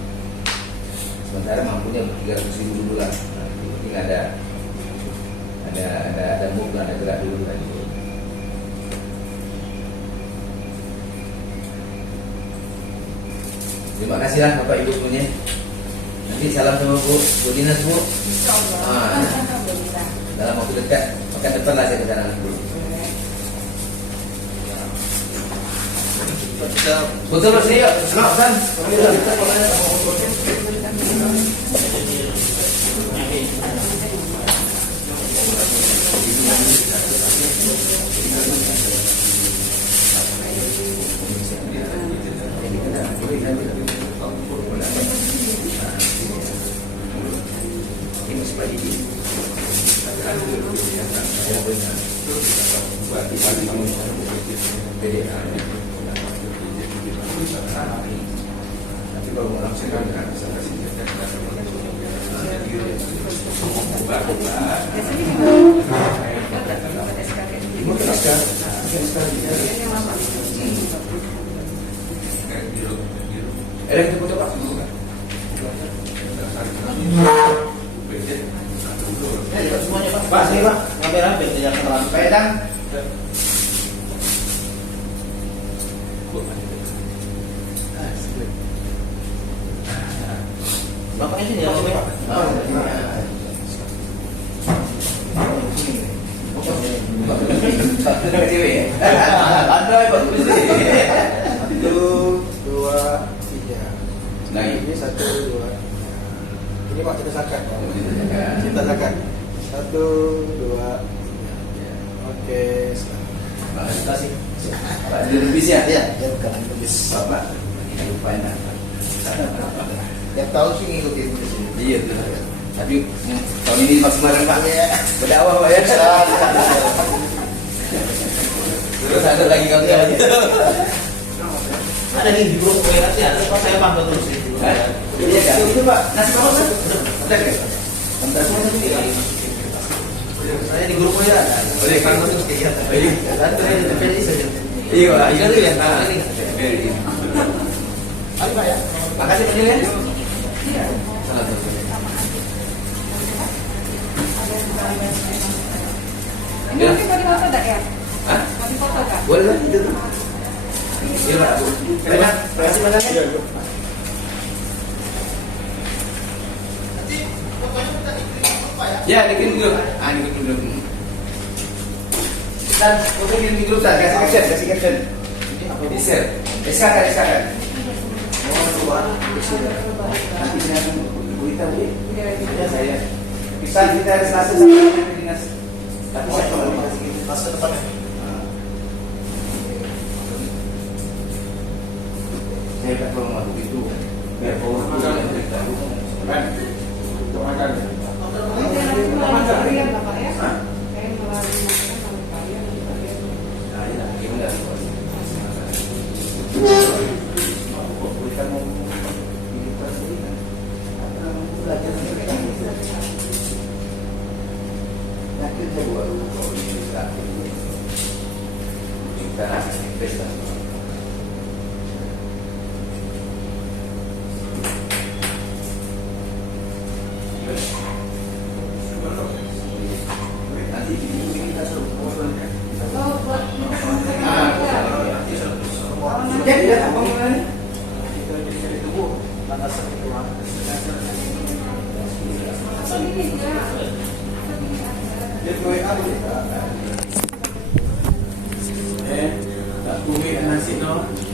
Sementara mampunya 300.000 dulu lah. Nah, penting ada move, ada gerak dulu kan. Terima kasih lah Bapak Ibu semuanya. Nanti salam sama Bu Dinas Bu. Insyaallah. Alhamdulillah. Dalam waktu dekat, pekan depan lah saya ke sana dulu. Betul sih yuk, senang kan? ini supaya ini. Saya benar. Buat kita di PDA. Tapi kalau mau langsung kan bisa kasih itu foto Pak. Semuanya Pak. Pak, sini Pak. Kamera biar tidak terlalu pedang. Bapaknya sini ya, Pak. Cewek ya? Ada bagus. 1, 2, 3. Nah, Ini 1, 2. Ini Pak kita sakat. Kita sakat. 1, 2, 3. Oke. kasih. Pak, dia lebih ya? Iya, dia bukan lebih. Bapak, lupain apa? Tiap tahun sih ngikutin di sini. Iya, betul. Tapi tahun ini pas kemarin Pak berdakwah Pak ya. Terus ada lagi kali ya. Ada di grup WA sih, ada Pak, saya pantau terus itu. Iya kan? Itu Pak, nasi apa Pak? Ada kan? Bentar semua tadi. Saya di grup WA ada. Boleh kan Terus kegiatan. Iya. Saya di TPD saja. Iya, Pak. Iya tuh ya. Very good. Ayo Pak ya. Makasih Pak ya. Iya. Salah satu. Ini mungkin mau dipoto enggak ya? Hah? Mau dipoto enggak? Boleh lah itu. Iya Pak. Terima kasih banyak ya. Ya, bikin dulu. Ah, bikin dulu. Dan untuk bikin grup tak kasih caption. Di share. Silakan. Nanti saya akan beritahu ya saya. Bisa kita hari Selasa sampai dinas. Tapi saya kalau masih Masa depannya. saya tak kalau mau begitu. Biar power juga yang beritahu. Kan? Untuk makan. Kalian Bapak ya? Hah? Kayak melalui makan sama kalian. Nah, ya, gimana? Oh, buat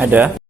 Ada.